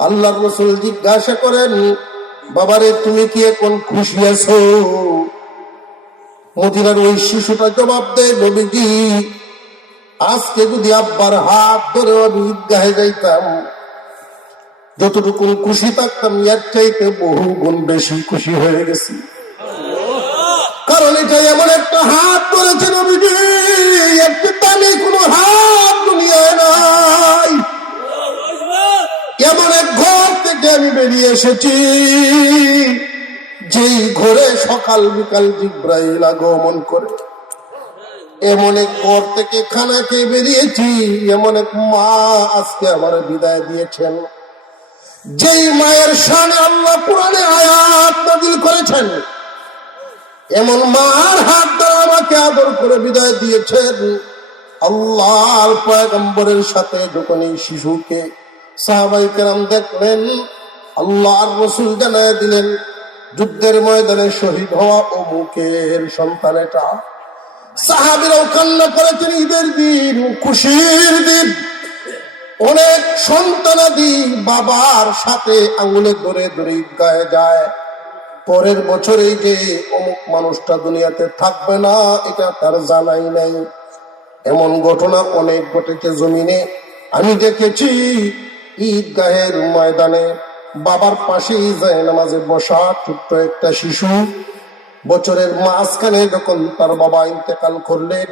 আল্লাহর রাসূল জিজ্ঞাসা করেন, বাবারে তুমি কি এখন খুশি আছো? মদিনার ওই শিশুটা জবাব দেয়, নবীজি আজকে যদি আব্বার হাত ধরে আমি ঈদগাহে যাইতাম, যতটুকু খুশি থাকতাম এর চাইতে বহু গুণ বেশি খুশি হয়ে গেছি। কারণ এটা এমন একটা হাত ধরেছে নবীজি, একটি দামি কোনো হাত দুনিয়ায় নাই। এমন এক ঘর থেকে আমি বেরিয়ে এসেছি, যেই ঘরে সকাল বিকাল জিব্রাইল আগমন করে। এমন এক ঘর থেকে খানা খেয়ে বেরিয়েছি, এমন এক মা আজকে আমার বিদায় দিয়েছেন, যেই মায়ের শানে আল্লাহ কোরআনে আয়াত নাযিল করেছেন। এমন মার হাত দ্বারা আমাকে আদর করে বিদায় দিয়েছেন। আল্লাহর পয়গম্বরের সাথে যখন এই শিশুকে সাহাবায়ে কেরাম দেখলেন, আল্লাহর রাসূল জানায় দিলেন, যুদ্ধের ময়দানে শহীদ হওয়া অমুকের সন্তান এটা। সাহাবীরাও কান্না করেছেন। ঈদের দিন, খুশির দিন, অনেক সন্তানাদি বাবার সাথে আঙুলে ধরে ধরে ঈদগাহে যায়। পরের বছরেই যে অমুক মানুষটা দুনিয়াতে থাকবে না, এটা তার জানাই নাই। এমন ঘটনা অনেক ঘটেছে জমিনে। আমি দেখেছি ঈদগাহের ময়দানে বাবার পাশেই যায় নামাজে বসা ছোট্ট একটা শিশু, বছরের মাঝখানে যখন তার বাবা ইন্তেকাল করলেন,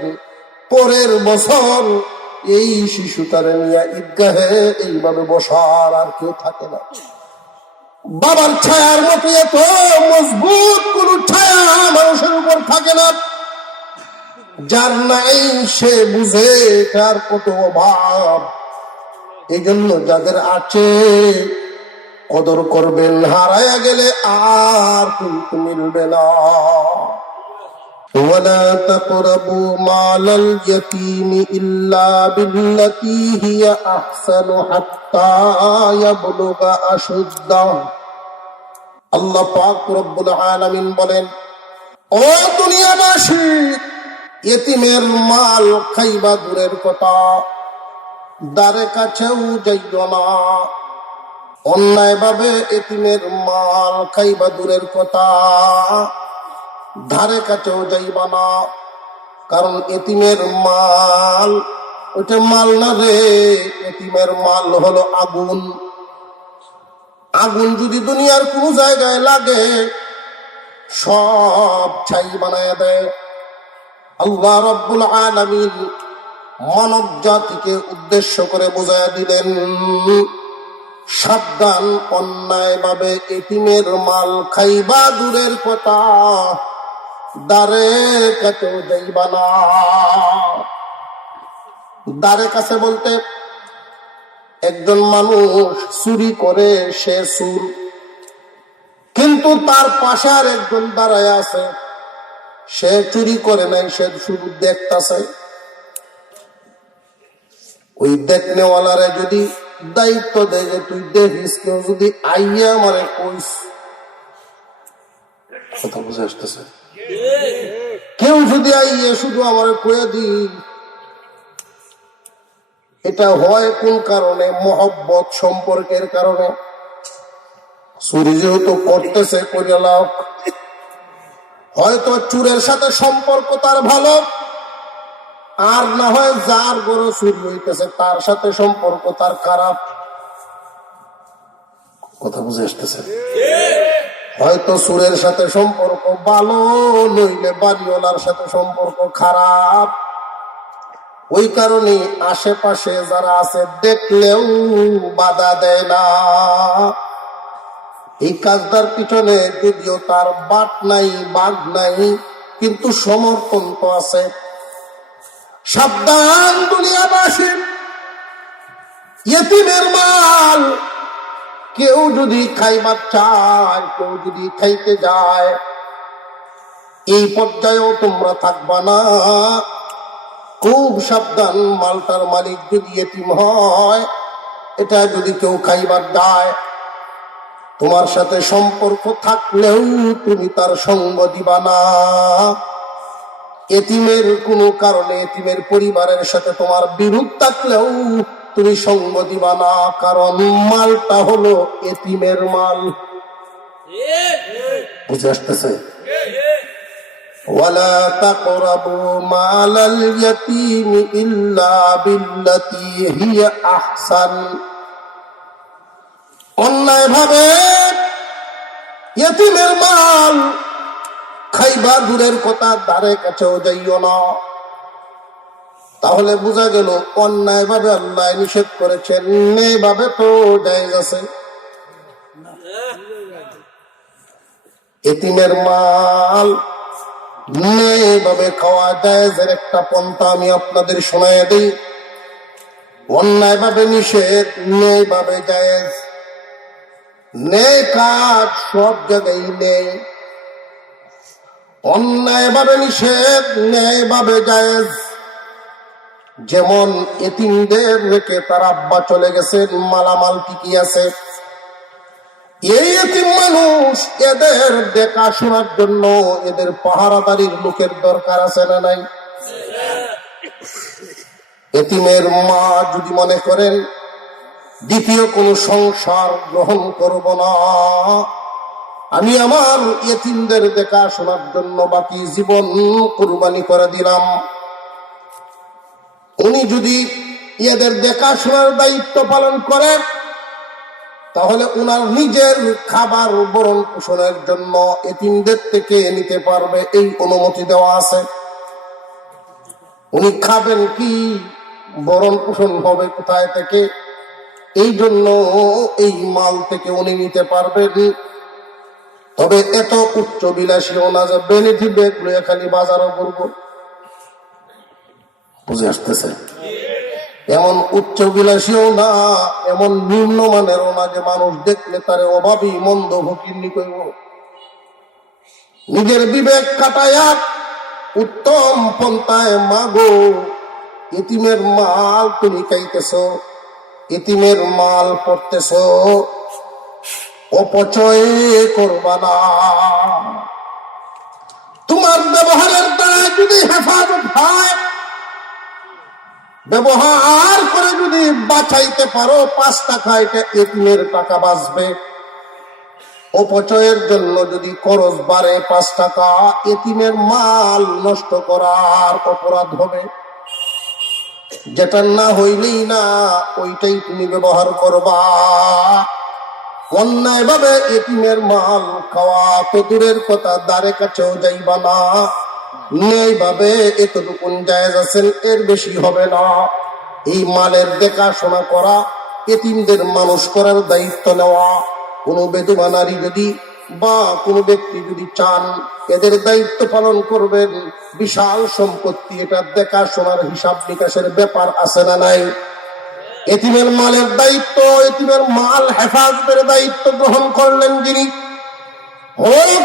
পরের বছর এই শিশুটারে নিয়ে ঈদগাহে এইভাবে বসার আর কেউ থাকে না। বাবার ছায়ার মতো এত মজবুত কোন ছায়া মানুষের উপর থাকে না। যার নাই সে বুঝে তার কত অভাব। এই জন্য যাদের আছে কদর করবেন, হারায়া গেলে আর কিন্তু মিলবে না। ولا تقربوا مال اليتيم إلا بالتي هي أحسن حتى يبلغ أشده। আল্লাহ পাক রব্বুল আলামিন বলেন, ও দুনিয়াবাসী, ইতিমের মাল খাইবা দূরের কথা, দ্বারে কাছেও যাইও না। অন্যায় ভাবে ইতিমের মাল খাইবা দূরের কথা, ধারে কাছেও যাইবা না। কারণ এতিমের মাল ওইটা মাল না রে, এতিমের মাল হলো আগুন। আগুন যদি দুনিয়ার কোন জায়গায় লাগে, সব ছাই বানায় দেয়। আল্লাহ রাব্বুল আলামিন মানব জাতিকে উদ্দেশ্য করে বোঝায়া দিলেন, সাবধান, অন্যায় ভাবে এতিমের মাল খাইবা দূরের কথা, দ্বারে কাছেও যাইবা না। দ্বারে কাছে বলতে একজন মানুষ চুরি করে, সে চুর, কিন্তু তার পাশে আর একজন দাঁড়ায় আছে, সে চুরি করে নাই, সে শুধু দেখতাছে। ওই দেখনেওয়ালারে যদি দায়িত্ব দেয় যে তুই দেখিস, কেউ যদি আইয়া আমারে কইস, কথা বুঝে আসতেছে, কেউ যদি আইয়া শুধু আমার কয়ে দি, এটা হয় কোন কারণে? মহব্বত, সম্পর্কের কারণে। চুরি যেহেতু করতেছে করিয়া লাও, হয়তো চুরের সাথে সম্পর্ক তার ভালো, আর না হয় যার গরু চুরি হইতেছে তার সাথে সম্পর্ক তার খারাপ। কথা বুঝে আসতেছে? হয়তো চুরের সাথে সম্পর্ক ভালো, নইলে বাড়িওয়ালার সাথে সম্পর্ক খারাপ। ওই কারণে আশেপাশে যারা আছে দেখলেও বাধা দেয় না। এই কাজটার পিছনে যদিও তার বাট নাই, বাঘ নাই, কিন্তু সমর্থন তো আছে। সাবধান দুনিয়াবাসী, ইতিমের মাল কেউ যদি খাইবার চায়, কেউ যদি খাইতে যায়, এই পর্যায়েও তোমরা থাকবা না। খুব সাবধান, মালটার মালিক যদি ইতিম হয়, এটা যদি কেউ খাইবার যায়, তোমার সাথে সম্পর্ক থাকলেও তুমি তার সঙ্গ দিবা না। এতিমের কোনো কারণে, এতিমের পরিবারের সাথে তোমার বিরোধ থাকলেও তুমি সঙ্গ দিবা না, কারণ মালটা হলো এতিমের মাল। বুঝে আসতেছে? ওয়ালা তাকরাবু মালাল ইয়াতীমি ইল্লা বিল্লাতী হিয়া আহসান। অন্যায় ভাবে ইয়েতিমের মাল খাইবা দূরের কথা, দ্বারে কাছেও যাইও না। তাহলে বোঝা গেল অন্যায় ভাবে আল্লাহ নিষেধ করেছেন, ন্যায় ভাবে তো জায়েজ আছে। ইয়েতিমের মাল ন্যায় ভাবে খাওয়া জায়েজের একটা পন্থা আমি আপনাদের শোনায় দিই। অন্যায় ভাবে নিষেধ, ন্যায় ভাবে জায়েজ। ন্যায় কাজ সব জায়গায় নেই, অন্যায় ভাবে নিষেধ, ন্যায় ভাবে জায়েজ। যেমন এতিমদের রেখে তার আব্বা চলে গেছেন, মালামাল কি আছে, এই এতিম মানুষ, এদের দেখাশোনার জন্য এদের পাহারাদারির লোকের দরকার আছে না নাই? এতিমের মা যদি মনে করেন দ্বিতীয় কোন সংসার গ্রহণ করব না, আমি আমার এতিমদের দেখাশোনার জন্য বাকি জীবন কুরবানি করে দিলাম, উনি যদি এদের দেখাশোনার দায়িত্ব পালন করে, তাহলে উনার নিজের খাবার ভরণ পোষণের জন্য এতিমদের থেকে নিতে পারবে, এই অনুমতি দেওয়া আছে। উনি খাবেন কি, ভরণ পোষণ হবে কোথায় থেকে, এই জন্য এই মাল থেকে উনি নিতে পারবেন। তবে এত উচ্চ বিলাসীও না যে বেনিফিট ব্যাগ খালি বাজারও করবো। বুঝে আসতেছে? এমন উচ্চ বিলাসীও না, এমন নিম্নমানেরও না যে মানুষ দেখলে তার অভাবী মন্দ ভকিন্নি করব। নিজের বিবেক কাটায়া উত্তম পন্থায় মাগো, ইতিমের মাল তুমি খাইতেছ, ইতিমের মাল পড়তেছ, অপচয় করবা না। তোমার ব্যবহারের দ্বারা যদি হেফাজত হয়, ব্যবহার করে যদি বাঁচাইতে পারো 5 টাকা, এটা এতিমের টাকা বাঁচবে। অপচয়ের জন্য যদি খরচ বাড়ে 5 টাকা, এতিমের মাল নষ্ট করার অপরাধ হবে। যেটা না হইলেই না, ওইটাই তুমি ব্যবহার করবা। অন্যায় ভাবে এতিমের মাল খাওয়া তো দূরের কথা, দ্বারে কাছেও যাইবা না। ন্যায় ভাবে এতটুকুন জায়েজ আছেন, এর বেশি হবে না। এই মালের দেখাশোনা করা, এতিমদের মানুষ করার দায়িত্ব নেওয়া। কোনো বেদবা নারী যদি বা কোনো ব্যক্তি যদি চান এদের দায়িত্ব পালন করবেন, বিশাল সম্পত্তি, এটা দেখাশোনার হিসাব নিকাশের ব্যাপার আছে না নাই? এতিমের মালের দায়িত্ব, এতিমের মাল হেফাজতের দায়িত্ব গ্রহণ করলেন যিনি, হোক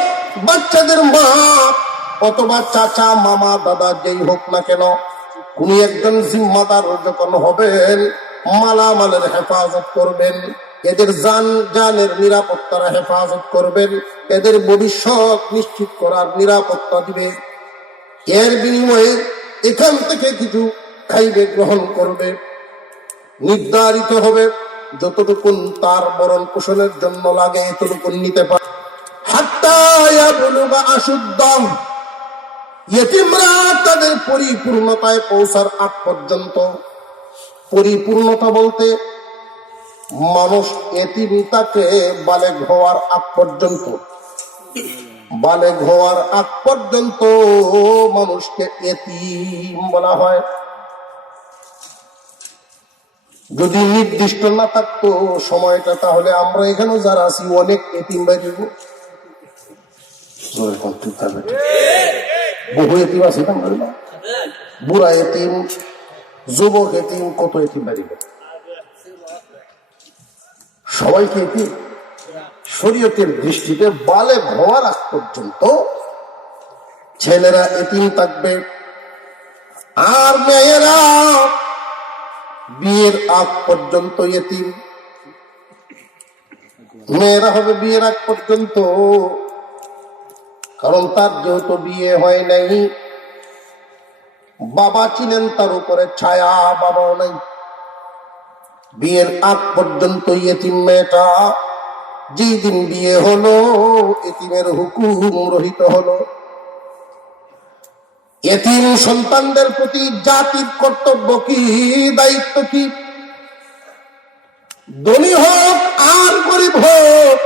বাচ্চাদের মা অথবা চাচা, মামা, দাদা, যেই হোক না কেন, কোন একজন জিম্মাদার যখন হবেন, মালামালের হেফাজত করবেন, এদের জানের নিরাপত্তার হেফাজত করবেন, এদের ভবিষ্যৎ নিশ্চিত করার নিরাপত্তা দিবে। এর বিনিময়ে এখান থেকে কিছু খাইবে, গ্রহণ করবে। নির্ধারিত হবে যতটুকুন তার ভরণ পোষণের জন্য লাগে এতটুকুন নিতে পারে। হাত্তা ইয়াবলুগা আশুদ্দাহ, ইয়েতিমরা তাদের পরিপূর্ণতায় পৌঁছার আগ পর্যন্ত। পরিপূর্ণতা বলতে মানুষ এতিম তাকে বালেগ হওয়ার আগ পর্যন্ত, বালেগ হওয়ার আগ পর্যন্ত মানুষকে এতিম বলা হয়। যদি নির্দিষ্ট না থাকতো সময়টা, তাহলে আমরা এখানে যারা আছি অনেক এতিম বাই দেব, বহু এতিম আছে, বুড়া এতিম, যুবক এতিম, কত এতিম বাড়ি, সবাইকে এতিম। শরীয়তের দৃষ্টিতে বালেগ হওয়ার আগ পর্যন্ত ছেলেরা এতিম থাকবে, আর মেয়েরা বিয়ের আগ পর্যন্ত এতিম। মেয়েরা হবে বিয়ের আগ পর্যন্ত, কারণ তার যেহেতু বিয়ে হয় নাই, বাবা ছিলেন তার উপরে ছায়া, বাবাও নাই। বিয়ের আগ পর্যন্ত ইয়েতিম মেয়েটা, যেদিন বিয়ে হলো এতিমের হুকুম রহিত হলো। এতিম সন্তানদের প্রতি জাতির কর্তব্য কি, দায়িত্ব কি? ধনী হোক আর গরিব হোক,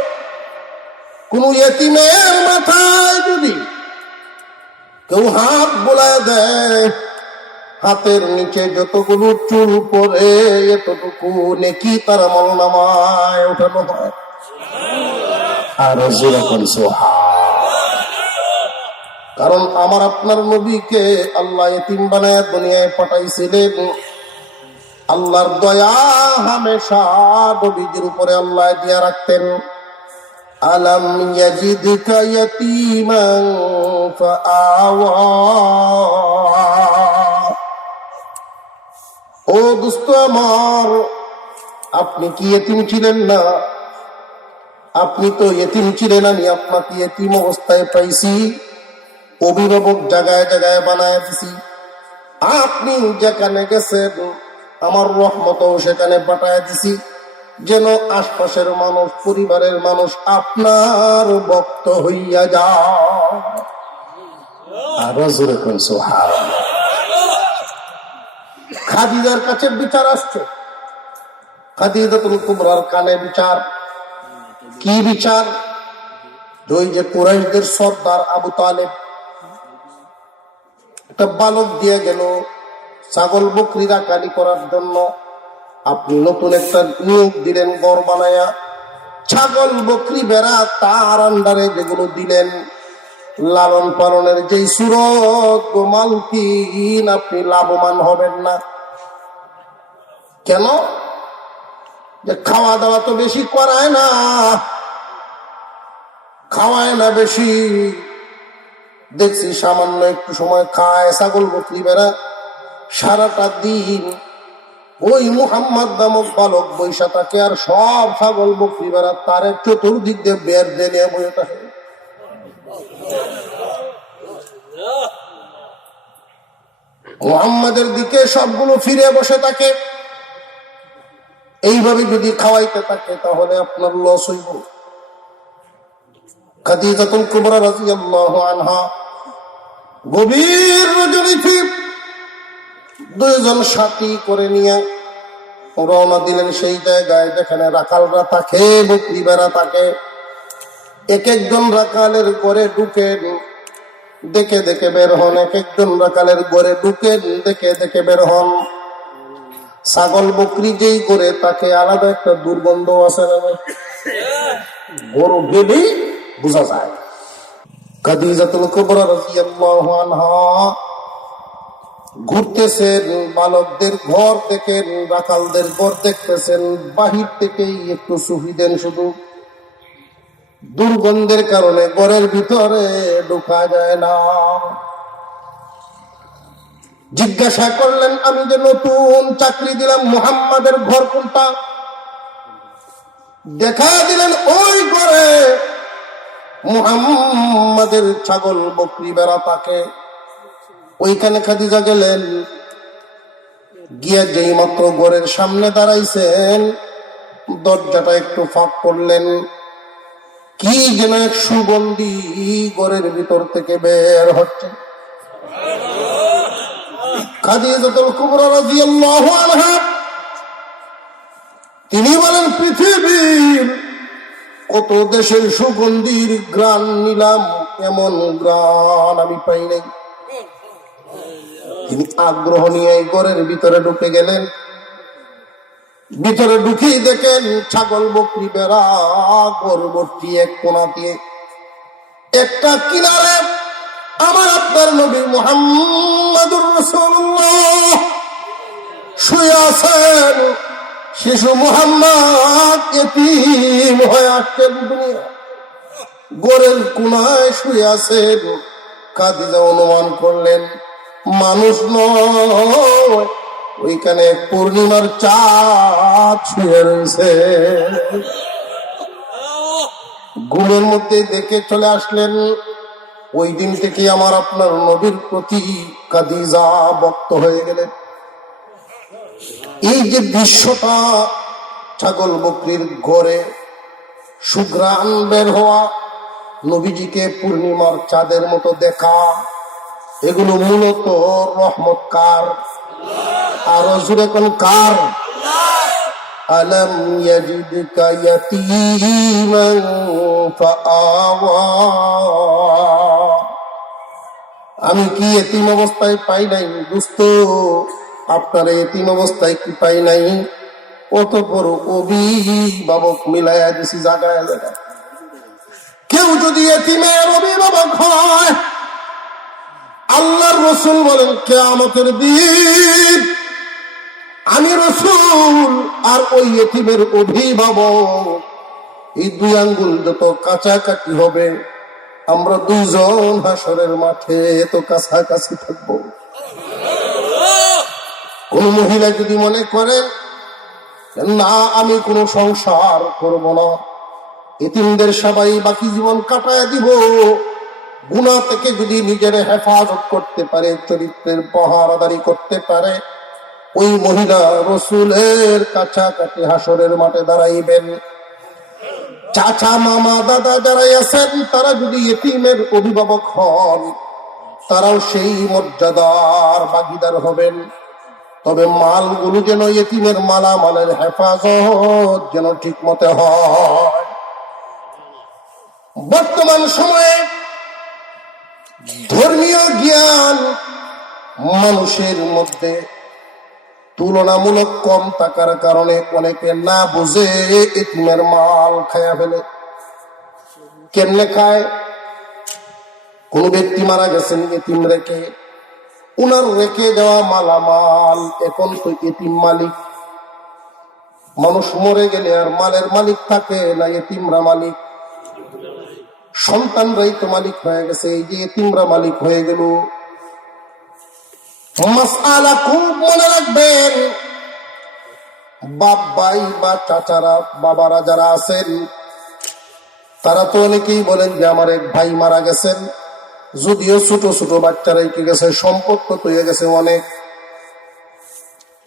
কোন এতিমের মাথায় যদি কেউ হাত বোলায় দেয়, হাতের নিচে যতগুলো চুল পরে এতটুকু নেকি তার আমলনামায় ওঠানো হয়। আর কারণ আমার আপনার নবীকে আল্লাহ এতিম বানায় দুনিয়ায় পাঠাইছিলেন। আল্লাহর দয়া হামেশা নবীদের উপরে আল্লাহ দিয়া রাখতেন। আলাম ইয়াজিদকা ইয়াতীমান ফাআওয়া। ও দোস্ত আমার, আপনি কি এতিম ছিলেন না? আপনি তো এতিম ছিলেন, আমি আপনাকে এতিম অবস্থায় পাইছি, অভিভাবক জায়গায় জায়গায় বানায় দিছি। আপনি যেখানে গেছেন আমার রহমতও সেখানে পাঠায় দিছি, যেন আশপাশের মানুষ, পরিবারের মানুষ আপনার ভক্ত হইয়া যায়। আর খাদিজার কাছে বিচার আসছে, খাদিজাতুল কুবরার কানে বিচার। কি বিচার? ওই যে কুরাইশদের সর্দার আবু তালেব একটা বালক দিয়ে গেল ছাগল বকরি রাখালি করার জন্য। আপনি নতুন একটা নিয়োগ দিলেন, গড় বানায়া ছাগল বকরি বেড়া তার আন্ডারে যেগুলো দিলেন, লালন পালনের যেই সুরত মালকিন, আপনি লাভবান হবেন না। কেন? যে খাওয়া দাওয়া তো বেশি করায় না, খাওয়ায় না বেশি। দেখছি সামান্য একটু সময় খায় ছাগল বকরি বেড়া, সারাটা দিন ওই মুহাম্মদ নামক বালক বৈশা থাকে, আর সব ছাগল বকরি বেড়া তারে চতুর্দিক দিয়ে বের দিয়ে বসে থাকে। মুহাম্মাদের দিকে সবগুলো ফিরে বসে থাকে। এইভাবে যদি খাওয়াইতে থাকে তাহলে আপনার লস হইব। খাদিজাতুল কুবরা রাদিয়াল্লাহু আনহা গভীর রজনীতে দুইজন সাথী করে নিয়ে রওনা দিলেন সেই জায়গায় যেখানে রাখালরা থাকে, বকরি বেড়া থাকে। এক একজন রাখালের ঘরে ঢুকেন, দেখে দেখে বের হন। এক একজন রাখালের ঘরে ঢুকেন, দেখে দেখে বের হন। ছাগল বকরি যেই করে তাকে আলাদা একটা দুর্গন্ধ আছে না, গরু গেলেই বোঝা যায়। খাদিজাতুল কুবরা রাদিয়াল্লাহু আনহা ঘুরতেছেন, বালকদের ঘর দেখেন, রাখালদের ঘর দেখতেছেন, বাহির থেকেই একটু সুফি দেন, শুধু দুর্গন্ধের কারণে ঘরের ভিতরে ঢোকা যায় না। জিজ্ঞাসা করলেন, আমি যে নতুন চাকরি দিলাম, মুহাম্মাদের ঘর কোনটা? দেখা দিলেন ওই ঘরে মুহাম্মাদের ছাগল বকরি বেড়া থাকে। ওইখানে খাদিজা গেলেন, গিয়া যেই মাত্র ঘরের সামনে দাঁড়াইছেন, দরজাটা একটু ফাঁক করলেন, কি যেন এক সুগন্ধি ঘরের ভিতর থেকে বের হচ্ছে। খাদিজাতুল কুবরা রাদিয়াল্লাহু আনহা তিনি বলেন, পৃথিবীর কত দেশের সুগন্ধির ঘ্রাণ নিলাম, এমন ঘ্রাণ আমি পাই নাই। তিনি আগ্রহ নিয়ে ঘরের ভিতরে ঢুকে গেলেন। ভিতরে ঢুকেই দেখেন ছাগল বকরি বেড়া গর্ভবতী এক কোনা দিয়ে। একটা কিনারে আমার আপনার নবী মুহাম্মাদুর রাসূলুল্লাহ শুয়ে আছেন। শিশু মুহাম্মদ এতিম হয়ে আসছেন দুনিয়া, গোরের কোনায় শুয়ে আছেন। খাদিজা অনুমান করলেন মানুষ নয়, ওইখানে পূর্ণিমার চাঁদ শুয়ে রয়েছে। ঘুমের মধ্যে দেখে চলে আসলেন। ওই দিন থেকে আমার আপনার নবীর প্রতি খাদিজা ভক্ত হয়ে গেলেন। এই যে দৃশ্যটা, ছাগল বকরির ঘরে সুঘ্রাণ বের হওয়া, নবীজিকে পূর্ণিমার চাঁদের মতো দেখা, এগুলো মূলত রহমত কার? আরো জোরে কোন কার? আলম ইয়াজিদকা ইয়াতীমান ফাআওয়া। আমি কি এতিম অবস্থায় পাই নাই দোস্ত? আপনার এতিম অবস্থায় কি পাই নাই? কত বড় অভিভাবক মিলাইয়া দিছি জায়গায় জায়গায়। কেউ যদি এতিমের অভিভাবক হয়, আল্লাহর রাসূল বলেন কিয়ামতের দিন আমি রাসূল আর ওই এতিমের অভিভাবক, এই দুই আঙ্গুল যত কাছাকাছি হবে, আমরা দুইজন হাসরের মাঠে তো কাছাকাছি থাকবো। কোন মহিলা যদি মনে করেন না আমি কোনো সংসার করব না, এতিমদের সবাই বাকি জীবন কাটায় দিব, গুনাহ থেকে যদি নিজের হেফাজত করতে পারে, চরিত্রের পাহারাদারি করতে পারে, ওই মহিলা রাসূলের কাছাকাছি হাসরের মাঠে দাঁড়াইবেন। চাচা মামা দাদা যারা আছেন, তারা যদি এতিমের অভিভাবক হন, তারাও সেই মর্যাদার ভাগীদার হবেন। তবে মালগুলো যেন এতিমের মালামালের হেফাজত যেন ঠিক মতে হয়। বর্তমান সময়ে ধর্মীয় জ্ঞান মানুষের মধ্যে তুলনামূলক কম থাকার কারণে অনেকে না বুঝে এতিমের মাল খায়া ফেলে। কেমনে খায়? কোন ব্যক্তি মারা গেছেন এতিম রেখে, উনার রেখে যাওয়া মালামাল এখন তো এতিম মালিক। মানুষ মরে গেলে আর মালের মালিক থাকে না, এতিমরা মালিক। সন্তানরাই তো মালিক হয়ে গেছে, এই যে এতিমরা মালিক হয়ে গেল। মাসআলা খুব মনে রাখবেন। বাপ ভাই বা চাচারা বাবারা যারা আছেন, তারা তো অনেকেই বলেন যে আমার এক ভাই মারা গেছেন, যদিও ছোট ছোট বাচ্চারাই কি গেছে, সম্পদ তো হয়ে গেছে অনেক।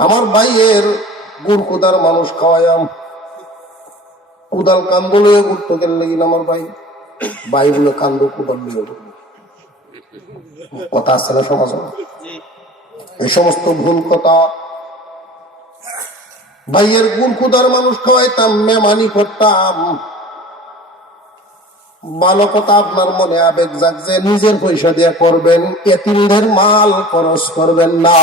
আমার ভাইয়ের গুড় কুদার মানুষ খাওয়াইয়াম, কুদাল কান্দলে গুড়তো কেন লাগিন আমার ভাই, ভাইগুলো কান্দ কুদাল নিয়ে কথা আছে না সমাজ। এই সমস্ত ভুল কথা। ভাইয়ের গুড় কুদার মানুষ খাওয়াইতাম, মেহমানি করতাম, ভালো কথা আপনার মনে আবেগ জাগছে, নিজের পয়সা দিয়ে করবেন, এতিমদের মাল খরচ করবেন না।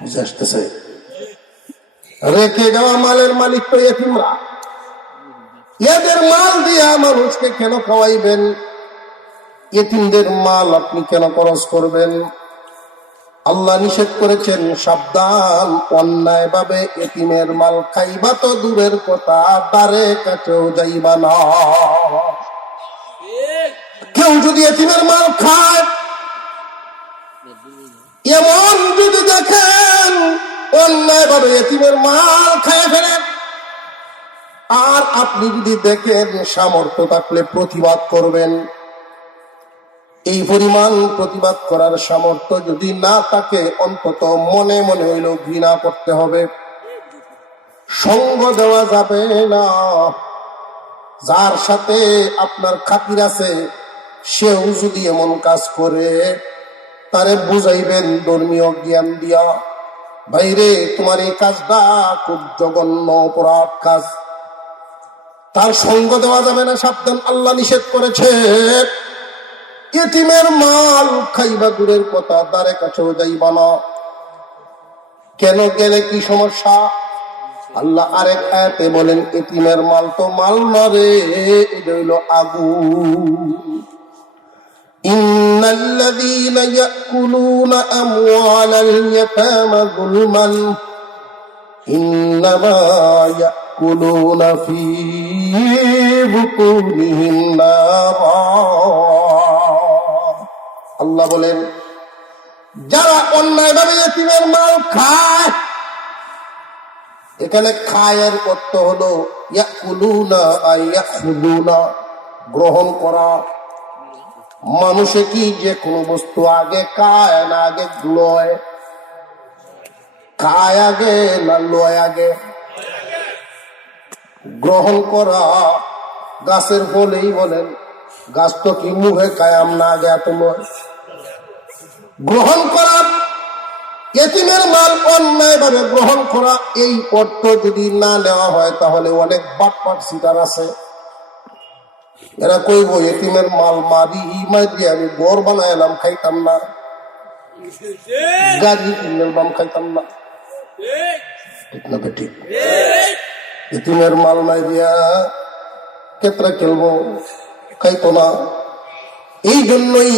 বুঝে আসতেছে? রেখে যাওয়া মালের মালিক তো এতিমরা, এদের মাল দিয়া মানুষকে কেন খাওয়াইবেন? এতিমদের মাল আপনি কেন খরচ করবেন? আল্লাহ নিষেধ করেছেন, সাবধান, অন্যায় ভাবে এতিমের মাল খাইবা তো দূরের কথা, তারে কাছেও যাইবা না। কেউ যদি এতিমের মাল খায়, এমন যদি দেখেন অন্যায় ভাবে এতিমের মাল খায় ফেলেন, আর আপনি যদি দেখেন সামর্থ্য থাকলে প্রতিবাদ করবেন, এই পরিমাণ প্রতিবাদ করার সামর্থ্য যদি না থাকে, অন্তত মনে মনে হইলেও ঘৃণা করতে হবে। সঙ্গ দেওয়া যাবে না। যার সাথে আপনার খাতির আছে, সেও যদি এমন কাজ করে, তারে বুঝাইবেন ধর্মীয় জ্ঞান দিয়া, ভাইরে তোমার এই কাজটা খুব জঘন্য অপরাধ কাজ, তার সঙ্গ দেওয়া যাবে না, সাবধান, আল্লাহ নিষেধ করেছে। এতিমের মাল খাইবা দূরের কথা, দ্বারে কাছেও যাইবা না। কেন গেলে কি সমস্যা? আল্লাহ আরেক আয়াতে বলেন, এতিমের মাল তো মাল না রে, এটা হইল আগুন। ইন্নাল্লাযীনা ইয়াকুলুনা আমওয়ালাল ইয়াতামা যুলমান ইন্নামা ইয়াকুলুনা ফী বুতুনিহিম নারা। আল্লাহ বলেন, যারা অন্যায় ভাবে এতিমের মাল খায়, এখানে খায়ের অর্থ হলো ইয়াকুলুনা আই ইয়াখুদুনা, গ্রহণ করা। মানুষে কি যে কোনো বস্তু আগে খায় না আগে লয়? খায় আগে না লয় আগে? গ্রহণ করা গাছের ফলেই বলেন, গাছ তো কি মুখে কায়াম না আগে এত লয়? গ্রহণ করা, এতিমের মাল অন্যায় ভাবে গ্রহণ করা, এই অর্থ যদি না নেওয়া হয় তাহলে অনেক বাটপাট সিটার আছে, এরা কইব এতিমের মাল মারি মারি আমি গর বানাইলাম, খাইতাম না, গাড়ি কিনলাম বাম খাইতাম না। ঠিক না ঠিক? এতিমের মাল মারিয়া কেতরা খেলবো, খাইতো না। এই জন্যই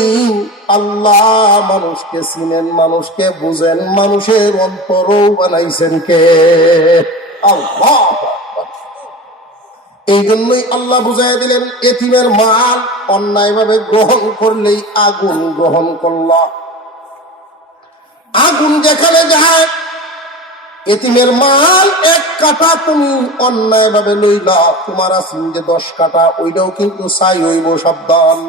আল্লাহ মানুষকে চিনেন, মানুষকে বুঝেন, মানুষের অন্তরও বানাইছেন কে? আল্লাহ। এই জন্যই আল্লাহ বুঝাই দিলেন, এতিমের মাল অন্যায় ভাবে গ্রহণ করলেই আগুন গ্রহণ করল। আগুন যেখানে যায়, এতিমের মাল 1 কাঠা তুমি অন্যায় ভাবে লইলা, তোমার আছেন যে 10 কাঠা, ওইটাও কিন্তু ছাই হইব, সাবধান।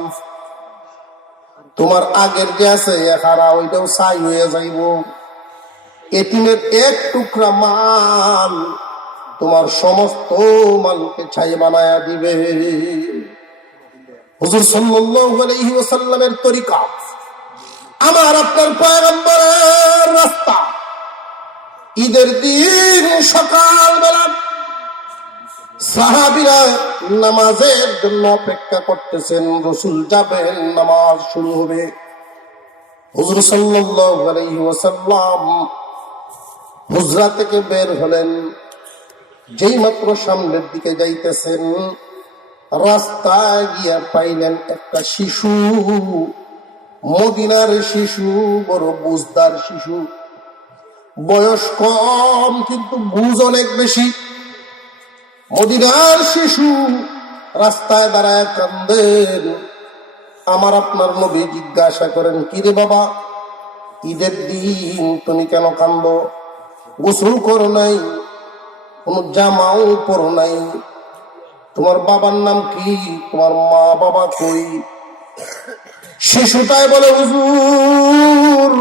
তোমার আগের যে আছে এখারা, ওইটাও ছাই হয়ে যাইব। এতিমের 1 টুকরা মাল তোমার সমস্ত মালকে ছাই বানায়া দিবে। হুজুর সাল্লাল্লাহু আলাইহি ওয়াসাল্লামের তরিকা, আমার আপনার পয়গম্বরের রাস্তা। ঈদের দিন সকালবেলা সাহাবীরা নামাজের জন্য অপেক্ষা করতেছেন, রাসূল যাবেন, নামাজ শুরু হবে। হুজুর সাল্লাল্লাহু আলাইহি ওয়াসাল্লাম হুজরা থেকে বের হলেন, যেই মাত্র সামনের দিকে যাইতেছেন, রাস্তায় গিয়া পাইলেন একটা শিশু, মদিনার শিশু, বড় বুঝদার শিশু, বয়স কম কিন্তু বুঝ অনেক বেশি। মদিনার শিশু রাস্তায় দাঁড়ায় কান্দেন। আমার আপনার নবী জিজ্ঞাসা করেন, কিরে বাবা, ঈদের দিন তুমি কেন কান্দো? গোসল করো নাই, কোন জামাও পরো নাই, তোমার বাবার নাম কি, তোমার মা বাবা কই? শিশুটাই বলে, হুজুর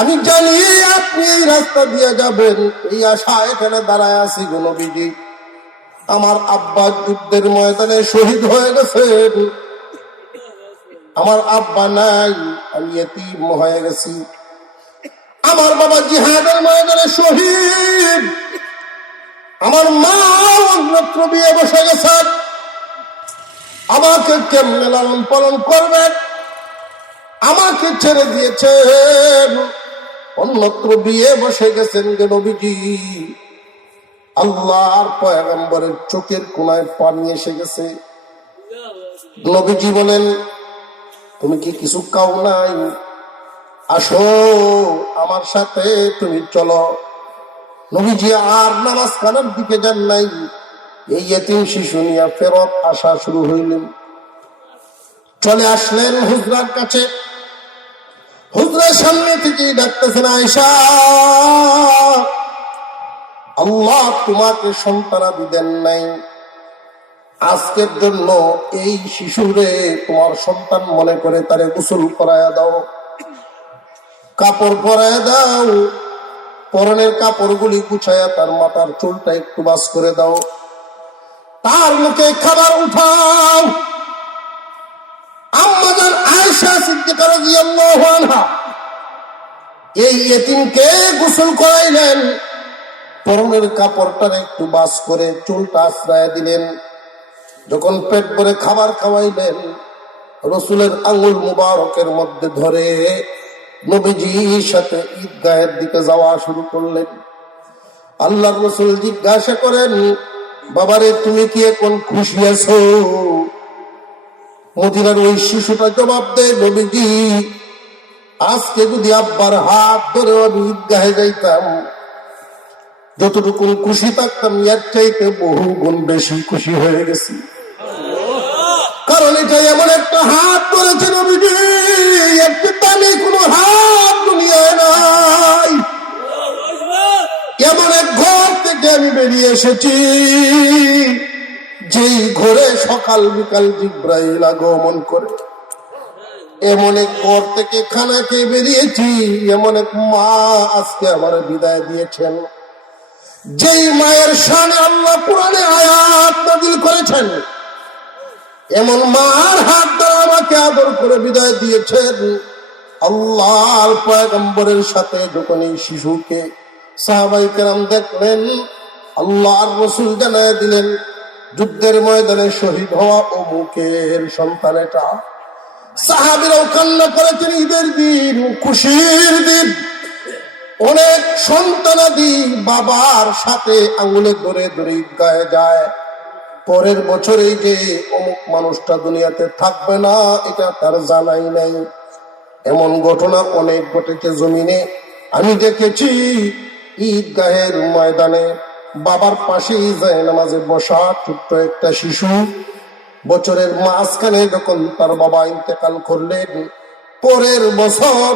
আমি জানি আপনি এই রাস্তা দিয়ে যাবেন, এই আশা এখানে দাঁড়ায় আছি গো নবীজি। আমার আব্বা যুদ্ধের ময়দানে শহীদ হয়ে গেছেন, আমার আব্বা নাই, আমি এতিম হয়ে গেছি। আমার বাবা জিহাদের ময়দানে শহীদ, আমার মা অন্যত্র বিয়ে বসে গেছেন, আমাকে কেমনে লালন পালন করবেন? আমাকে ছেড়ে দিয়েছেন, অন্যত্র বিয়ে বসে গেছেন গে নবীজি। আল্লাহর পয়গম্বরের চোখের কোনায় পানি এসে গেছে। নবীজি বলেন, তুমি কি কিছু খাও নাই? আসো আমার সাথে, তুমি চলো। নবীজি আর নামাজ কানার দিকে যান নাই, এই এতিম শিশু নিয়ে ফেরত আসা শুরু হইলেন। চলে আসলেন হুজরার কাছে। হুজরার সামনে থেকে ডাকতেছেন, আয়েশা, আল্লাহ তোমাকে সন্তানাদি দেন নাই, আজকের জন্য এই শিশুরে তোমার সন্তান মনে করে তারে গোসল করায়া দাও, কাপড় পরায়া দাও, পরনের কাপড়গুলি গুছায়া তার মাথার চুলটা একটু বাস করে দাও, তার মুখে খাবার উঠাও। আম্মাজান আয়েশা সিদ্দিকা রাদিয়াল্লাহু আনহা এই এতিমকে গোসল করাইলেন, পরনের কাপড়টার একটু বাস করে চুলটা আশ্রয় দিলেন। যখন পেট ভরে খাবার খাওয়াইলেন, রসুলের আঙ্গুল মুবারকের মধ্যে ধরে নবীজির সাথে ঈদগাহের দিকে যাওয়া শুরু করলেন। আল্লাহর রসুল জিজ্ঞাসা করেন, বাবারে তুমি কি এখন খুশি আছো? মদিনার ওই শিশুটা জবাব দেয়, নবীজি আজকে যদি আব্বার হাত ধরে আমি ঈদগাহে যাইতাম, যতটুকু খুশি থাকতাম এর চাইতে বহু গুণ বেশি খুশি হয়ে গেছি। কারণ এটা এমন একটা হাত ধরেছে নবীজি, একটু দামি কোন হাত দুনিয়ায় নাই। এমন এক ঘর থেকে আমি বেরিয়ে এসেছি, যেই ঘরে সকাল বিকাল জিব্রাইল আগমন করে। এমন এক ঘর থেকে খানা খেয়ে বেরিয়েছি, এমন এক মা আজকে আমার বিদায় দিয়েছেন, যেই মায়ের শানে আল্লাহ কোরআনে আয়াত নাযিল করেছেন। এমন মার হাত দ্বারা আমাকে আদর করে বিদায় দিয়েছেন। আল্লাহর পয়গম্বরের সাথে যখন এই শিশুকে সাহাবায়ে কেরাম দেখলেন, আল্লাহর রাসূল জানায় দিলেন, যুদ্ধের ময়দানে শহীদ হওয়া অমুকের সন্তান এটা। সাহাবীরাও কান্না করেছেন, ঈদের দিন, খুশির দিন। অনেক সন্তানাদি বাবার সাথে আঙুলে ধরে ধরে ঈদগাহে যায়, পরের বছরেই যে অমুক মানুষটা দুনিয়াতে থাকবে না এটা তার জানাই নাই। এমন ঘটনা অনেক ঘটেছে জমিনে। আমি দেখেছি ঈদগাহের ময়দানে বাবার পাশেই যায় নামাজে বসা ছোট্ট একটা শিশু, বছরের মাঝখানে যখন তার বাবা ইন্তেকাল করলেন, পরের বছর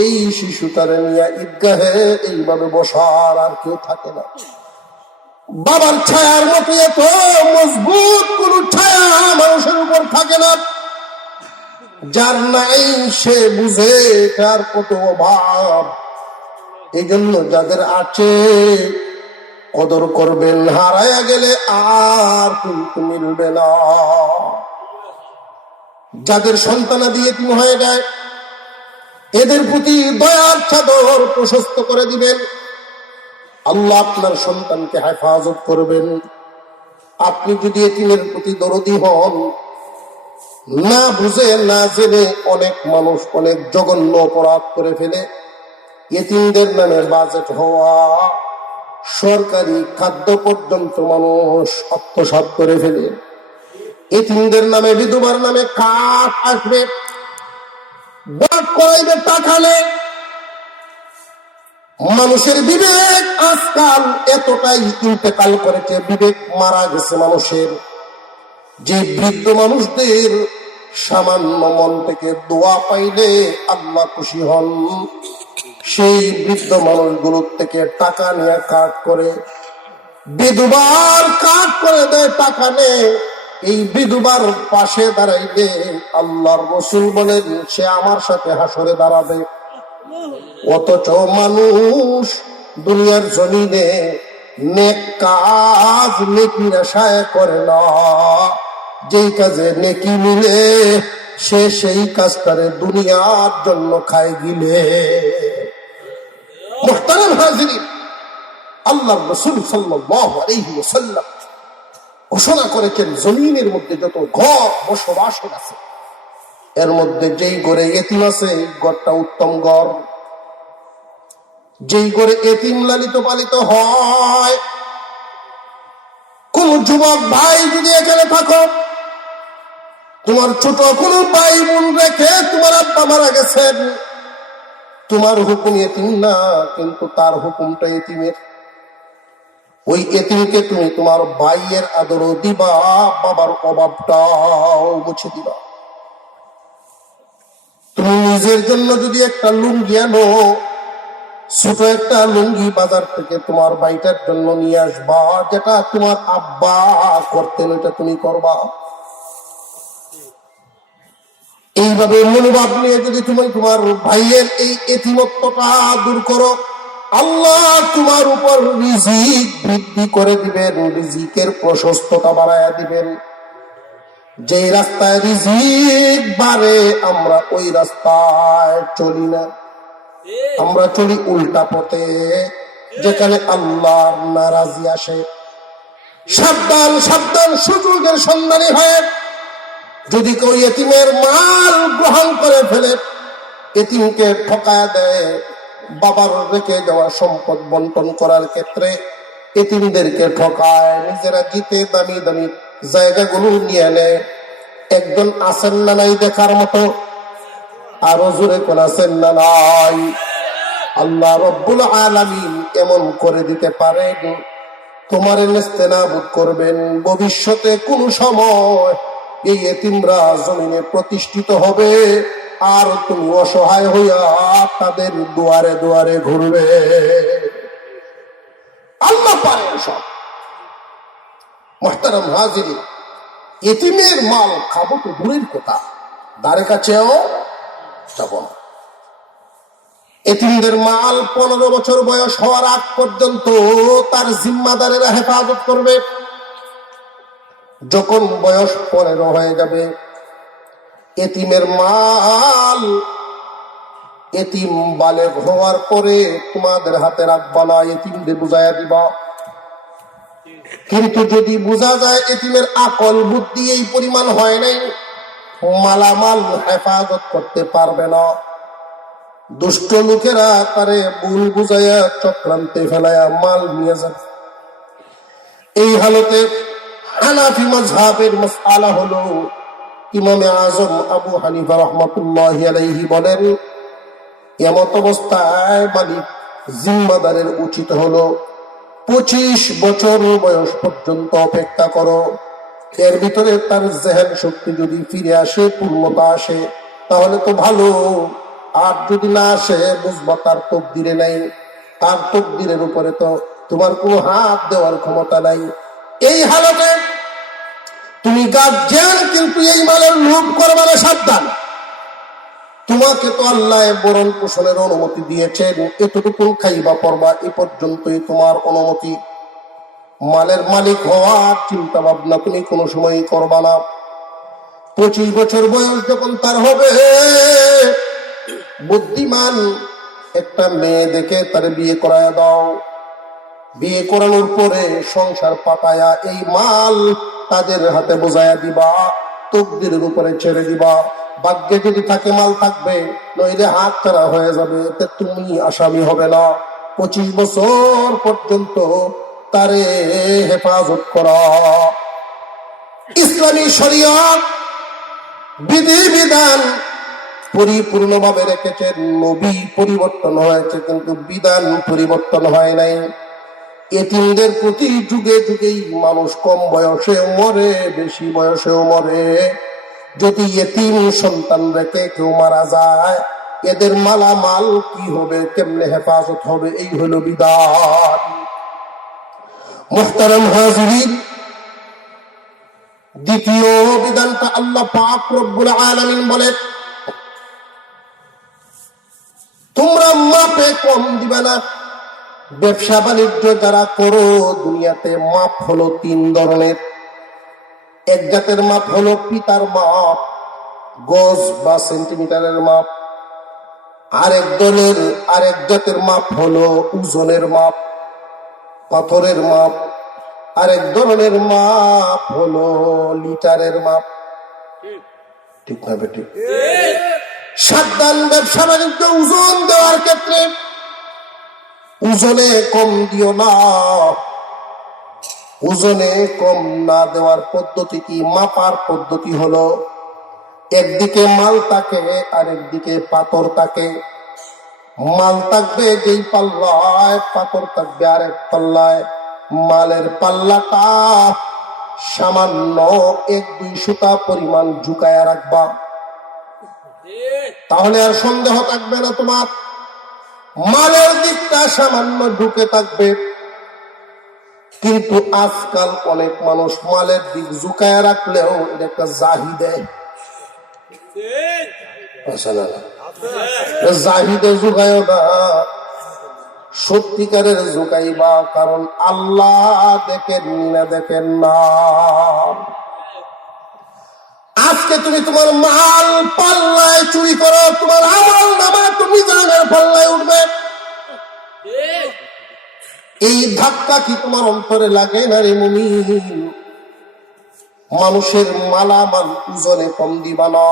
এই শিশুটারে নিয়ে ঈদগাহে এইভাবে বসার আর কেউ থাকে না। বাবার ছায়ার মতো এত মজবুত কোন ছায়া মানুষের উপর থাকে না। যার নাই সে বুঝে তার কত অভাব। এই জন্য যাদের আছে কদর করবেন, হারায়া গেলে আর কিন্তু মিলবে না। যাদের সন্তানাদি এতিম হয়ে যায়, এদের প্রতি দয়ার চাদর প্রশস্ত করে দিবেন। আল্লাহ আপনার সন্তানকে হেফাজত করবেন। আপনি যদি এতিমের প্রতি দরদি হন, না বুঝে না জেনে অনেক মানুষ অনেক জঘন্য অপরাধ করে ফেলে। এতিমদের নামে বাজেট হওয়া, সরকারি খাদ্য পর্যন্ত মানুষ আত্মসাৎ করে ফেলে। এতিমদের নামে, বিধবার নামে কাঠ আসবে, বাদ করাইবে টাকা নেই। মানুষের বিবেক আজকাল এতটাই ইন্তেকাল করেছে, বিবেক মারা গেছে মানুষের। যে বৃদ্ধ মানুষদের সামান্য মন থেকে দোয়া পাইলে আল্লাহ খুশি হন, সেই বৃদ্ধ মানুষগুলোর থেকে টাকা নিয়ে কাট করে, বিধবার কাট করে দেয়, টাকা নেই। এই বিধবার পাশে দাঁড়াইলে আল্লাহর রাসূল বলেন সে আমার সাথে হাসরে দাঁড়াবে। অথচ মানুষ দুনিয়ার জমিনে নেক কাজ নেকির আশায় করে না। যেই কাজে নেকি মিলে সে সেই কাজটারে দুনিয়ার জন্য খায় গিলে। মুহতারাম হাজিরিন, আল্লাহর রাসূল সাল্লাল্লাহু আলাইহি ওয়াসাল্লাম ঘোষণা করেছেন জমিনের মধ্যে যত ঘর বসবাস আছে, এর মধ্যে যেই ঘরে এতিম আছে এই ঘরটা উত্তম ঘর। যেই ঘরে এতিম লালিত পালিত হয়, কোন যুবক ভাই যদি এখানে থাকো, তোমার ছোট কোন ভাই বোন রেখে তোমার আব্বা মারা গেছেন, তোমার হুকুম এতিম না, কিন্তু তার হুকুমটা এতিমের। ওই এতিমকে তুমি তোমার ভাইয়ের আদরও দিবা, বাবার অভাবটাও মুছে দিবা। তুমি নিজের জন্য যদি একটা লুঙ্গি আনো, ছোট একটা লুঙ্গি বাজার থেকে তোমার ভাইটার জন্য নিয়ে আসবা, যেটা তোমার আব্বা করতেন ওইটা তুমি করবা। এইভাবে মনোভাব নিয়ে যদি তুমি তোমার ভাইয়ের এই এতিমত্বটা দূর করো, আল্লাহ তোমার উপর রিজিক বৃদ্ধি করে দিবেন, রিজিকের প্রশস্ততা বাড়ায়া দিবেন। যে রাস্তায় রিজিক বাড়ে আমরা ওই রাস্তায় চলি না, আমরা চলি উল্টা পথে, যেখানে আল্লাহর নারাজি আসে। সাবধান সাবধান, সুযোগের সন্ধানী হয়ে যদি কেউ এতিমের মাল গ্রহণ করে ফেলে, এতিমকে ঠকায়া দেয়, বাবার রেখে দেওয়া সম্পদ বন্টন করার ক্ষেত্রে এতিমদেরকে ঠকায়, নিজেরা জিতে দামি দামি জায়গাগুলো নিয়ে নেয়। একজন আছেন না নাই দেখার মতো? আরো জোরে কোন আছেন না নাই? আল্লাহ রব্বুল আলামিন এমন করে দিতে পারেন, তোমার নেস্তেনাবুদ করবেন। ভবিষ্যতে কোন সময় এই এতিমরা জমিনে প্রতিষ্ঠিত হবে, আর তুমি অসহায় হইয়া তাদের দুয়ারে দুয়ারে ঘুরবে। আল্লাহ পারে সব। মুহতারাম হাজিরিন, এতিমের মাল খাবো তো দূরের কথা, দ্বারে কাছেও যাব না। এতিমদের মাল 15 বছর বয়স হওয়ার আগ পর্যন্ত তার জিম্মাদারেরা হেফাজত করবে। যখন বয়স 15 হয়ে যাবে, এতিমের মাল এতিম বালেগ হওয়ার পরে তোমাদের হাতে রাখবা না, এতিমদের বুঝাইয়া দিবা। কিন্তু যদি বোঝা যায় এতিমের আকল বুদ্ধি এই পরিমাণ হয় নাই, মালামাল হেফাজত করতে পারবে না, দুষ্ট লোকেরা তারে ভুল বুঝাইয়া চক্রান্তে ফেলাইয়া মাল নিয়ে যাবে। এই হালতে হানাফি মাযহাবের মাসআলা হলো, ইমামে আজম আবু হানিফা রাহমাতুল্লাহি আলাইহি বলেন, এমত অবস্থায় মালিক জিম্মাদারের উচিত হলো 25 বছর বয়স পর্যন্ত অপেক্ষা করো। এর ভিতরে তার জেহেন শক্তি যদি ফিরে আসে, পূর্ণতা আসে, তাহলে তো ভালো। আর যদি না আসে, বুঝবা তার তকদিরে নাই। তার তকদিরের উপরে তো তোমার কোনো হাত দেওয়ার ক্ষমতা নাই। এই হালতে তুমি গার্জিয়ান, কিন্তু এই মালের লোভ করবা না, সাবধান। তোমাকে তো আল্লাহ বরণ পোষণের অনুমতি দিয়েছেন, এতটুকু খাইবা পড়বা, এ পর্যন্তই তোমার অনুমতি। মালের মালিক হওয়ার চিন্তা ভাবনা তুমি কোনো সময় করবা না। 25 বছর বয়স যখন তার হবে, বুদ্ধিমান একটা মেয়ে দেখে তার বিয়ে করায় দাও। বিয়ে করানোর পরে সংসার পাতায়া এই মাল তাদের হাতে বোঝাইয়া দিবা, তকদিরের উপরে ছেড়ে দিবা। ভাগ্যে যদি থাকে মাল থাকবে, নইলে হাত ছাড়া হয়ে যাবে, এতে তুমি আসামি হবে না। 25 বছর পর্যন্ত তারে হেফাজত করা। ইসলামী শরীয়ত বিধি বিধান পরিপূর্ণভাবে রেখেছেন। নবী পরিবর্তন হয়েছে, কিন্তু বিধান পরিবর্তন হয় নাই। এতিমদের প্রতি যুগে যুগেই মানুষ কম বয়সে মরে, বেশি বয়সেও মরে। যদি এতিম সন্তান রেখে কেউ মারা যায়, এদের মালামাল কি হবে, কেমনে হেফাজত হবে, এই হলো বিধান। মুহতারাম হাজিরিন, দ্বিতীয় বিধানটা আল্লাহ পাক রব্বুল আলামিন বলেন, তোমরা মাপে কম দিবে না। ব্যবসা বাণিজ্য যারা করো, দুনিয়াতে মাপ হলো 3 ধরনের। এক জাতের মাপ হলো পিতার মাপ, গজ বা সেন্টিমিটারের মাপ। আরেক জাতের মাপ হলো ওজনের মাপ, পাথরের মাপ। আরেক ধরনের মাপ হলো লিটারের মাপ। ঠিক না বেটি? সাবধান, ব্যবসা বাণিজ্য ওজন দেওয়ার ক্ষেত্রে ওজনে কম দিও না। ওজনে কম না দেওয়ার পদ্ধতি কি? মাপার পদ্ধতি হলো, একদিকে মাল থাকে, আরেকদিকে পাথর থাকে। মাল থাকবে যেই পাল্লায়, পাথর থাকবে আরেক পাল্লায়। মালের পাল্লাটা সামান্য 1-2 সুতা পরিমাণ ঝুঁকায়া রাখবা, তাহলে আর সন্দেহ থাকবে না তোমার। মালের দিকটা সামান্য ঢুকে থাকবে। কিন্তু আজকাল অনেক মানুষ মালের দিক ঝুঁকায়া রাখলেও এটা একটা জাহিদে, জাহিদে ঝুঁকায় না, সত্যিকারের ঝুঁকাইবা। কারণ আল্লাহ দেখেন না, দেখেন না। আজকে তুমি তোমার মাল পাল্লায় চুরি করো, তোমার আমল নামা তুমি জানার পাল্লায় উঠবে। এই ধাক্কা কি তোমার অন্তরে লাগে না রে মুমিন? মানুষের মালামাল ওজনে কম দিবা না।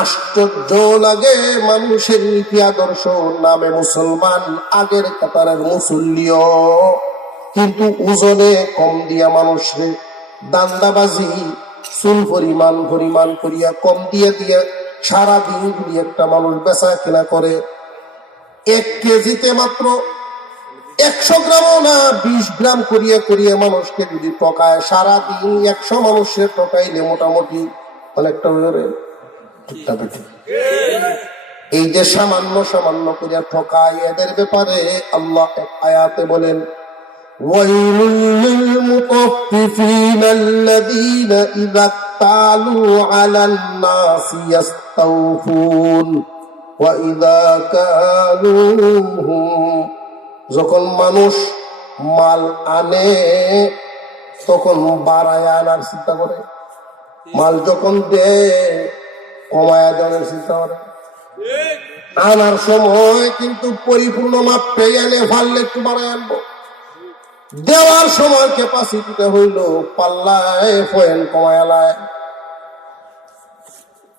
আশ্চর্য লাগে, মানুষের নীতি আদর্শ নামে মুসলমান, আগের কাতারের মুসল্লিও, কিন্তু ওজনে কম দিয়া মানুষে দান্দাবাজি চুল পরিমাণ করিয়া কম দিয়ে সারাদিন যদি একটা মানুষ বেচা কিনা করে, 1 কেজিতে মাত্র 100 গ্রামও না, 20 গ্রাম করিয়া মানুষকে যদি ঠকায়, সারাদিন 100 মানুষের ঠকাইলে মোটামুটি অনেকটা হয়ে। এই যে সামান্য করিয়া ঠকায়, এদের ব্যাপারে আল্লাহ এক আয়াতে বলেন, ওয়াইলুল লিল মুতাফফিফিন, ইন্নাল্লাযীনা ইযা তালু আলান নাসি ইস্তাওফুন ওয়া ইযা কালুহুম, যখন মানুষ মাল আনে তখন বাড়ায় আনার চিন্তা করে, মাল যখন দেয় কমায়া দেওয়ার চিন্তা করে। আনার সময় কিন্তু পরিপূর্ণ মাপ পেয়ে আনে, ফাললে একটু বাড়ায় আনবো। দেওয়ার সময় ক্যাপাসিটিটা হইল পাল্লায় পয়েন্ট কমায়ালায়।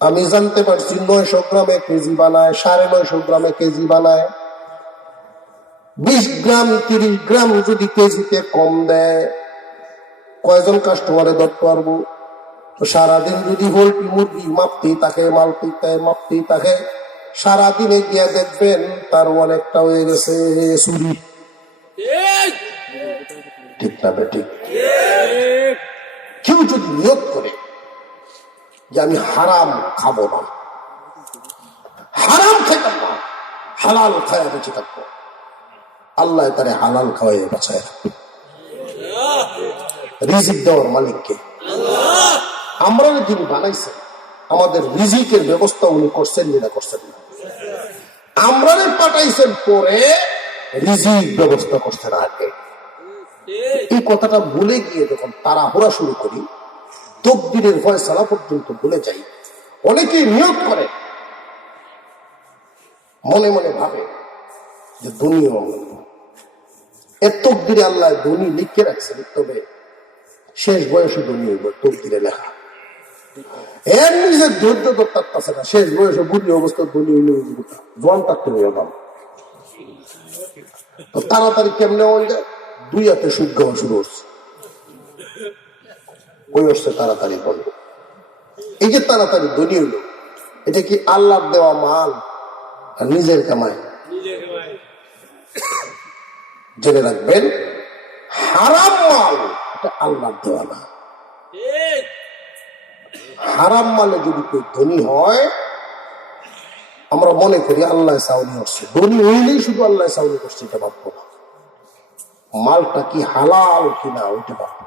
আমি জানতে পারছি 900 গ্রামে কেজি বানায়, 950 গ্রামে কেজি বানায়। 20 গ্রাম 30 গ্রাম যদি কেজিতে কম দেয়, কয়জন কাস্টমারে ধরতে পারবো? তো সারাদিন যদি পোল্ট্রি মুরগি মাপতেই তাকে, মাপতেই তাকে, সারাদিনে গিয়া দেখবেন তার অনেকটা হয়ে গেছে চুরি। ঠিক না বেঠিক? কেউ যদি নিয়ত করে যে আমি হারাম খাবো না, হারাম খেতাম না, হালাল খায়া বেঁচে থাকবো, আল্লাহ তারে হালাল খাওয়াই বাঁচায় রাখবে। রিজিক দেওয়ার মালিককে, আমরা যিনি বানাইছেন, আমাদের রিজিকের ব্যবস্থা উনি করছেন না করছেন না? আমরা পাঠাইছেন পরে, রিজিক ব্যবস্থা করছেন আগে। এই কথাটা ভুলে গিয়ে যখন তাড়াহুড়া শুরু করি, তকদিরের ফয়সালা পর্যন্ত ভুলে যাই। অনেকেই নিয়ত করে, মনে মনে ভাবে যে দুনিয়া এর তকদিরে আল্লাহ ধনী লিখে রাখছেন, তবে শেষ বয়সে ধনী হইব, তকদিরে লেখা। এর নিজের ধৈর্য ধরতে না, শেষ বয়সে বুদ্ধি অবস্থা ধনী হইলে জোয়ান থাকতে হইব। তাড়াতাড়ি কেমনে হয়ে যায়? 2 হাতে সুদ খাওয়া শুরু হচ্ছে, ওই হচ্ছে তাড়াতাড়ি বলল। এই যে তাড়াতাড়ি ধনী হইল, এটা কি আল্লাহর দেওয়া মাল আর নিজের কামাই? জেনে রাখবেন, হারাম মাল এটা আল্লাহর দেওয়া না। হারাম মালে যদি কেউ ধনী হয়, আমরা মনে করি আল্লাহ সাউনি করছে, ধনী হইলেই শুধু আল্লাহ সাউনি করছে, এটা ভাববো না। মালটা কি হালাল কিনা ওইটা ভাববো।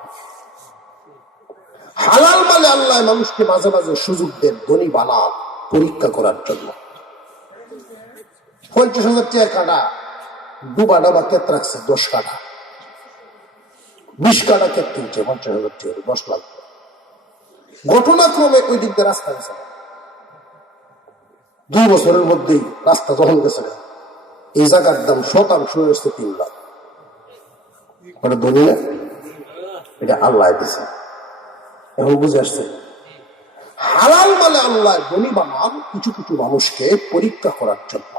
হালাল মালে আল্লাহ মানুষকে মাঝে মাঝে সুযোগ দেন ধনী বানান, পরীক্ষা করার জন্য। 50,000 টাকা কাটা ডুবা ডাবা ক্ষেত রাখছে, 10 কাঠা, 20 কাঠা ক্ষেত কিনছে, 50,000 টাকা, 10 লাখ। ঘটনাক্রমে ওই দিক দিয়ে রাস্তা গেছে, 2 বছরের মধ্যেই রাস্তা যখন গেছে, এই জায়গার দাম শতাংশ হয়েছে 3 লাখ। মানে ধনী না, এটা আল্লাহ দিছে। এখন বুঝে আসছে, হালাল মালে আল্লাহ ধনী বানান কিছু কিছু মানুষকে পরীক্ষা করার জন্য।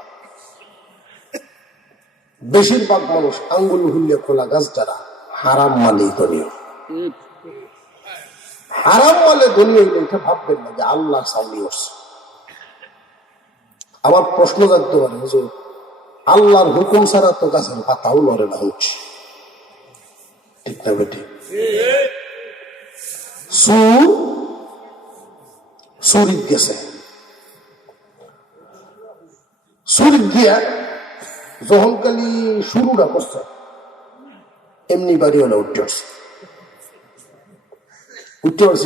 বেশিরভাগ মানুষ আঙ্গুল হুল্লে খোলা গাছ যারা, হারাম মালেই ধনী। হারাম মালে ধনী হইলে এটা ভাববেন না যে আল্লাহ সাউনি করছে। আমার প্রশ্ন জানতে পারে যে আল্লাহর হুকুম ছাড়া তো গাছের পাতাও লড়ে না হচ্ছে, ঠিক না বেটি? সুরিত গেছে, সুরিত গিয়া যখন খালি শুরুটা করছে, এমনি বাড়িওয়ালা উঠতে আসছে,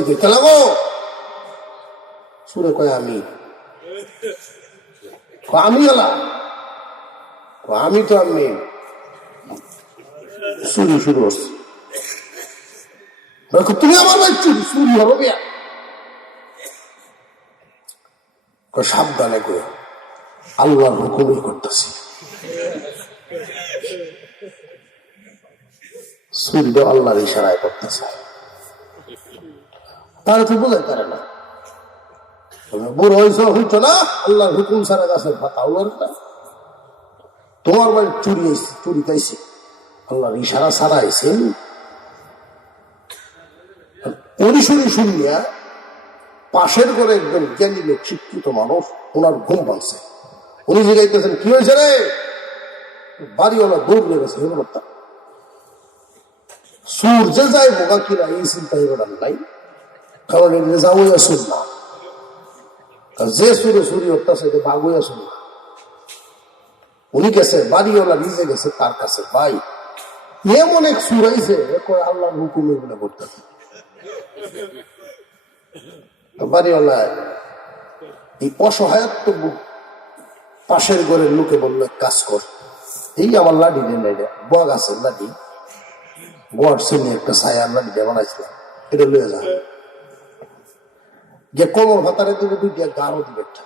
কি খেলাবো? সুরে কয় আমি এলা, আমি তো আমি। চুরি শুরু হচ্ছে, তুমি আমার ভাই চুরি চুরি হলো বিয়া। সাবধানে করে আল্লাহর হুকুমই করতেছি। চুরিটা আল্লাহর ইশারায় করতেছে, তাহলে তো বোঝাই পারে না। বুড়ো হইতো না, আল্লাহর হুকুম ছাড়া গাছের পাতা উড়ে না। তোমার বাড়ি চুরি চাইছে, আল্লাহর ইশারা ছাড়া আইছে। শুনিয়া পাশের ঘরে একজন জ্ঞানী লোক, শিক্ষিত মানুষ, ওনার ঘুম ভাঙছে। উনি জিজ্ঞাইতেছেন, কি হয়েছে রে? বাড়িওয়ালা দৌড় লেগেছে, সুর যে যায় বোকা কিনা এই চিন্তা এবার নাই, কারণ এগুলো যাওয়াই আসুন না। যে সুরে চুরি হচ্ছে বাগুই আসুন না। উনি গেছে, বাড়িওয়ালা নিজে গেছে তার কাছে, ভাই এমন এক সুর আইছে, আল্লাহর হুকুমে বলে করতেছে। বাড়িওয়ালা এই অসহায়ত্ব পাশের ঘরের লোকে বললো কাজ কর, এই আমার লাঠি নেই বগ আছে লাঠি, বর ছেলে একটা ছায়ার লাঠি বানাইছিলাম, এটা লয়ে যা যে কোমর ভাতারে দিবে দুইটা, গাঢ় দিবে একটা,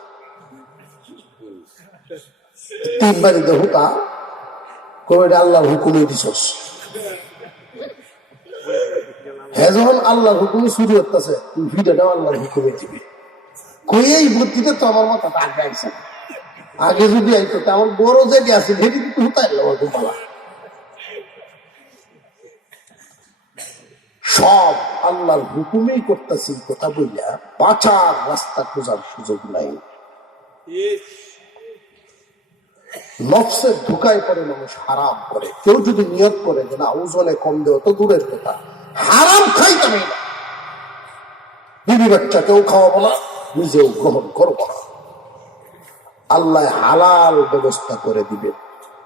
3 বাড়িতে হুতা কবে আল্লাহর হুকুমে দিছস। হ্যাঁ, যখন আল্লাহর হুকুমে চুরি হতেছে তুই ভিডিওটাও আল্লাহর হুকুমে দিবি। কই এই বুদ্ধিতে তো আমার মাথাটা আগে আইছে, আগে যদি আইতো আমার বড় জায়গা আছে ভেবে কিন্তু হুতাই পালা। সব আল্লাহর হুকুমেই করতেছি কথা বললা বাঁচার রাস্তা খোঁজার সুযোগ নাই। নফসের ধোকায় পড়ে মানুষ হারাম করে। কেউ যদি নিয়ত করে যে না ওজনে কম দেওয়া তো দূরের কথা, হারাম খাইতে হবে না, বিবি বাচ্চাকেও খাওয়াবো না, নিজেও গ্রহণ করবো না, আল্লাহ হালাল ব্যবস্থা করে দিবে,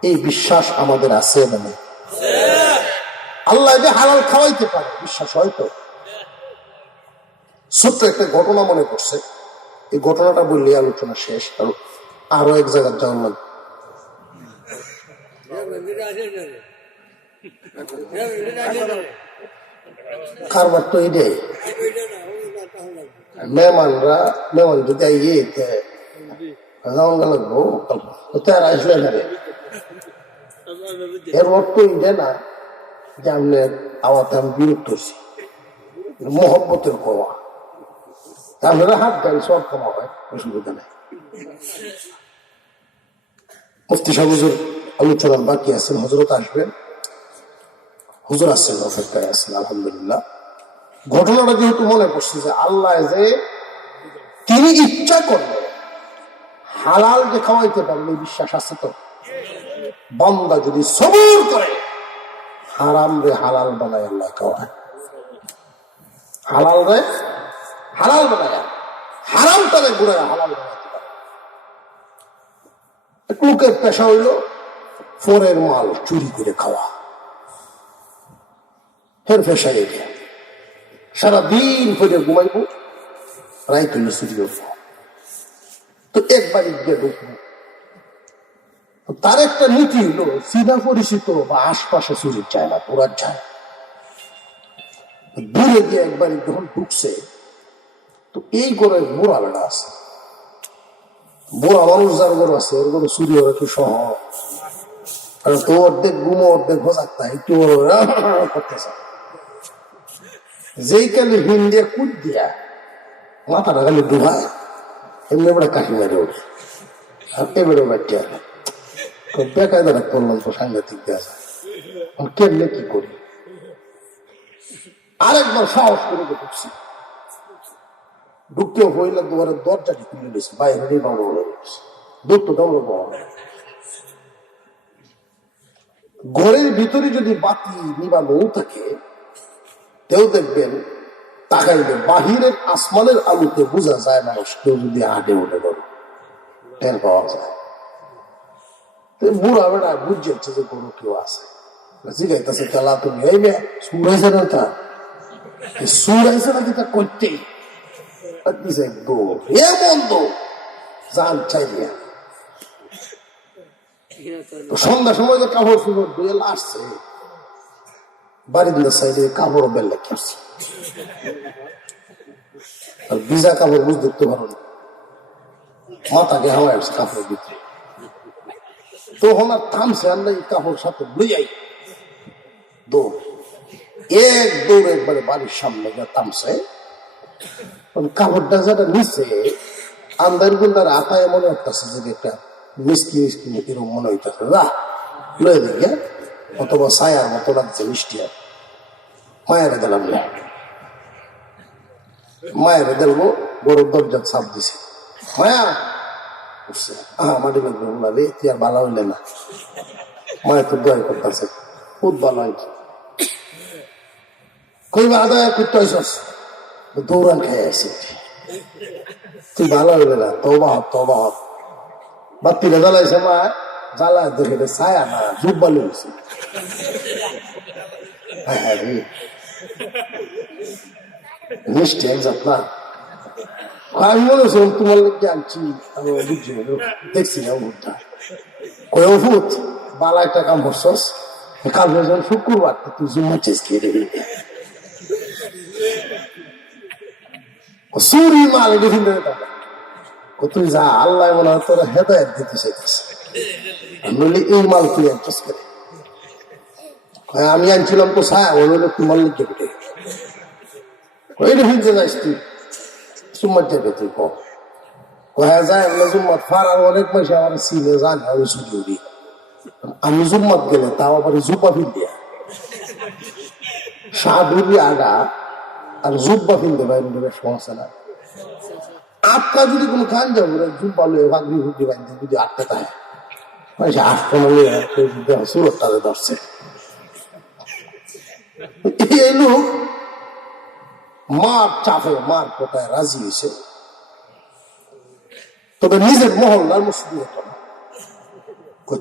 এই বিশ্বাস আমাদের আছে মানে আল্লাহ যে হালাল খাওয়াইতে পারে বিশ্বাস হয়তো। ছোট্ট একটা ঘটনা মনে করছে, এই ঘটনাটা বললে আলোচনা শেষ, কারণ আরো এক জায়গায় যাওয়ার লাগবে। কারবার তো এটাই, মেহমান যদি আইয়ে লাগবো তার আসলে না রে, এর অর্থ এটা না যে আপনার আওয়াতে আমি বিরক্ত হচ্ছি, মহব্বতের কোয়া, আপনারা হাত দেন সব কমা হয়, অসুবিধা নেই। মুফতি সাহেব হুজুর আলোচনার বাকি আছেন, হজরত আসবেন, হুজুর আসছেন, অপেক্ষায় আছেন আলহামদুলিল্লাহ। ঘটনাটা যেহেতু মনে পড়ছে যে আল্লাহ যে তিনি ইচ্ছা করলে হালাল যে খাওয়াইতে পারবে বিশ্বাস আছে তো। বান্দা যদি সবর করে হারাম রে হালাল বানায় আল্লাহ খাওয়ায়, হালাল রে হালাল বানায়, হারাম তারে ঘুরায় হালাল বানাইতে পারে। লোকের পেশা হইল ফোরের মাল চুরি করে খাওয়া, ফের পেশা এটা সারাদিন ফেরে ঘুমাইব, রায় তুলে চুরি করবো, তো একবারই গিয়ে ঢুকবো। তার একটা নীতি হলো চিনা পরিচিত বা আশপাশে চুরি চায় না, পুরা চায় দূরে গিয়ে একবার যখন ঢুকছে, তো এই ঘরে বুড়া বেড়া আছে, বুড়া মানুষ যার ঘর আছে ওর ঘরে চুরি হওয়া একটু সহজ, কারণ তো অর্ধেক ঘুমো অর্ধেক ভোজাক্তা একটু করতেছে, যেই কালে হিন দিয়ে কুদ দিয়া মাথাটা খালি ডুবায় এমনি এবারে কাশি মেরে ওঠে, আর এবারে বাচ্চা বেকায়দাটা করলাম তো সাংঘাতিক দেওয়া যায়, কেমনে কি করি। আরেকবার সাহস করে ঢুকছি, ঢুকতেও হইলে দুয়ারের দরজাটি খুলে দিয়েছে, বাইরে বাবু হয়ে গেছে, দূরত্ব ডাউন পাওয়া। ঘরের ভিতরে যদি বাতি নিবানো থাকে কেউ দেখবেন তাকাইলে বাহিরের আসমানের আলোতে বোঝা যায় মানুষ কেউ যদি হাঁটে উঠে ধরে টের পাওয়া যায়। বুড়া বেড়া বুঝছে যে কোনো কেউ আছে, জিগাইতেছে তালা তুমি এই বে সুর হয়েছে না, তা সুর হয়েছে নাকি তা করতেই সন্ধ্যার সময় তো কাপড় চুপড় ধুয়ে আসছে, বাড়ির সাইডে কাপড় বেলা করছে, আর ভিজা কাপড় বুঝ দেখতে পারো না, মাথাকে হাওয়া আসছে কাপড়ের ভিতরে, তখন আর থামছে আল্লাহ কাপড় সাথে লইয়াই দৌড়, এক দৌড় একবারে বাড়ির সামনে গিয়ে থামছে, কাপড়টা যেটা নিচে আন্দার গুন্দার আতায় মনে হইতেছে যে একটা মিষ্টি মিষ্টি এরকম মনে হইতেছে, লয়ে দিকে অথবা ছায়ার মতো লাগছে মিষ্টি, আর মায়েরা দিলাম না, মায়েরা দেখবো বড় দরজা ছাপ দিছে, মায়া উঠছে, মাটি লাগবে বলালে তুই আর ভালো হইলে না, মায়ের তো দয়া করতেছে খুব ভালো হয়েছে, কইবা আদায় করতে হয়েছ দৌড়ান খেয়ে আসি, তুই ভালো হইলে না, তবা হত বাতিটা জ্বালাইছে মা, জ্বালায় দেখে ছায়া না জুব বালু হয়েছে, মিষ্টি একজাত না। আমি মনে করছিলাম তোমার লোককে আনছি, আমি বুঝছি দেখছি না ভূতটা কয়ে ভূত বালা একটা কাম করছস, কাল যখন শুক্রবার তুই জুম্মা চেস খেয়ে দেবে চুরি মাল দেখি তুই যা আল্লাহ মনে হয় তোরা হেদায়ত দিতে চাইতেছে, নইলে এই মাল তুই অ্যাডজাস্ট করে। আমি আনছিলাম তো ছায়া ওই হলো তোমার লিখে বেটে ওই রেফিনতে যাইস তুই জুম্মার যাবে তুই কয়া যায় আমরা জুম্মাত ফারার অনেক পয়সা আমার চিনে জান আমি চুরি আমি জুম্মাত গেলে তাও আবার জুব্বা ফিল দিয়া সাধুরি আগা আর জুব্বা ফিলতে বাইরে সমস্যা না। আটকা যদি কোনো খান যাবো জুব্বা লুয়ে ভাগরি হুগি বাইতে যদি আটকে থাকে পয়সা আটকা নিয়ে সুরতটাতে ধরছে। এই লোক মার চাপে মার কোটায় রাজি হয়েছে, তবে নিজের মহল্লার মসজিদে হতো না।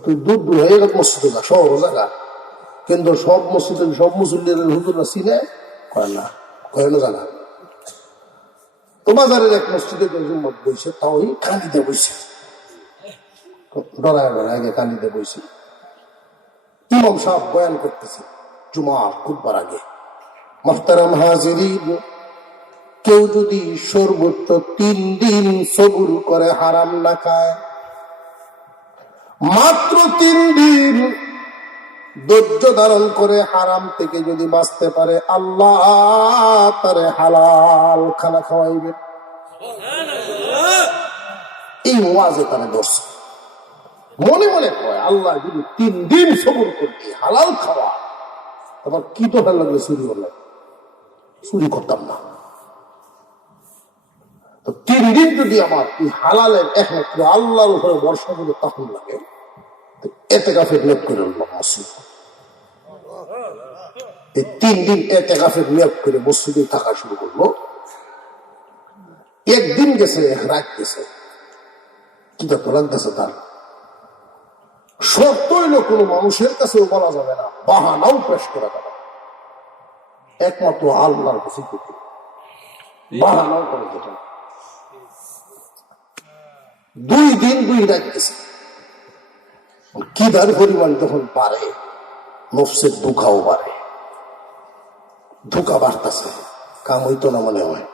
তুই দূর দূর হয়ে গেল মসজিদে যা শহর জায়গা, কিন্তু সব মসজিদে সব মুসল্লির হুজুরা চিনে কয় না, কয় না জানা। তো বাজারের এক মসজিদে জুম্মত বইছে, তাও কান্দিতে বইছে, ডরায় ডরায় আগে কান্দিতে বইছে। ইমাম সাহেব বয়ান করতেছে জুমার খুতবার আগে, মুহতারাম হাজিরিন, কেউ যদি সর্বোচ্চ 3 দিন সবুর করে হারাম না খায়, মাত্র 3 দিন ধৈর্য ধারণ করে হারাম থেকে যদি বাঁচতে পারে, আল্লাহ তারে হালাল খানা খাওয়াইবে। এই ওয়াজে তারা ধরছে, মনে মনে কয় আল্লাহ যদি 3 দিন সবুর করতে হালাল খাওয়া, আবার কি তো ভালো লাগবে চুরি হলে চুরি করতাম না। তো 3 দিন যদি আমার এই হালালের একমাত্র আল্লাহর উপরে বর্ষা করে তখন লাগে, এতেকাফের নিয়োগ করে মসজিদ, এই 3 দিন এতেকাফের নিয়োগ করে মসজিদে থাকা শুরু করলো। একদিন গেছে, এক রাত গেছে, কি তো লাগতেছে তার শর্ত হইলো কোনো মানুষের কাছেও বলা যাবে না, বাহানাও পেশ করা যাবে না, একমাত্র আল্লাহর কাছে বাহানাও করে যেতে। 2 দিন 2 রাত গেছে, কিদার পরিমাণ যখন বাড়ে নফসের ধোঁকাও বাড়ে, ধোঁকা বাড়তেছে, কাম হইতো না মনে হয়,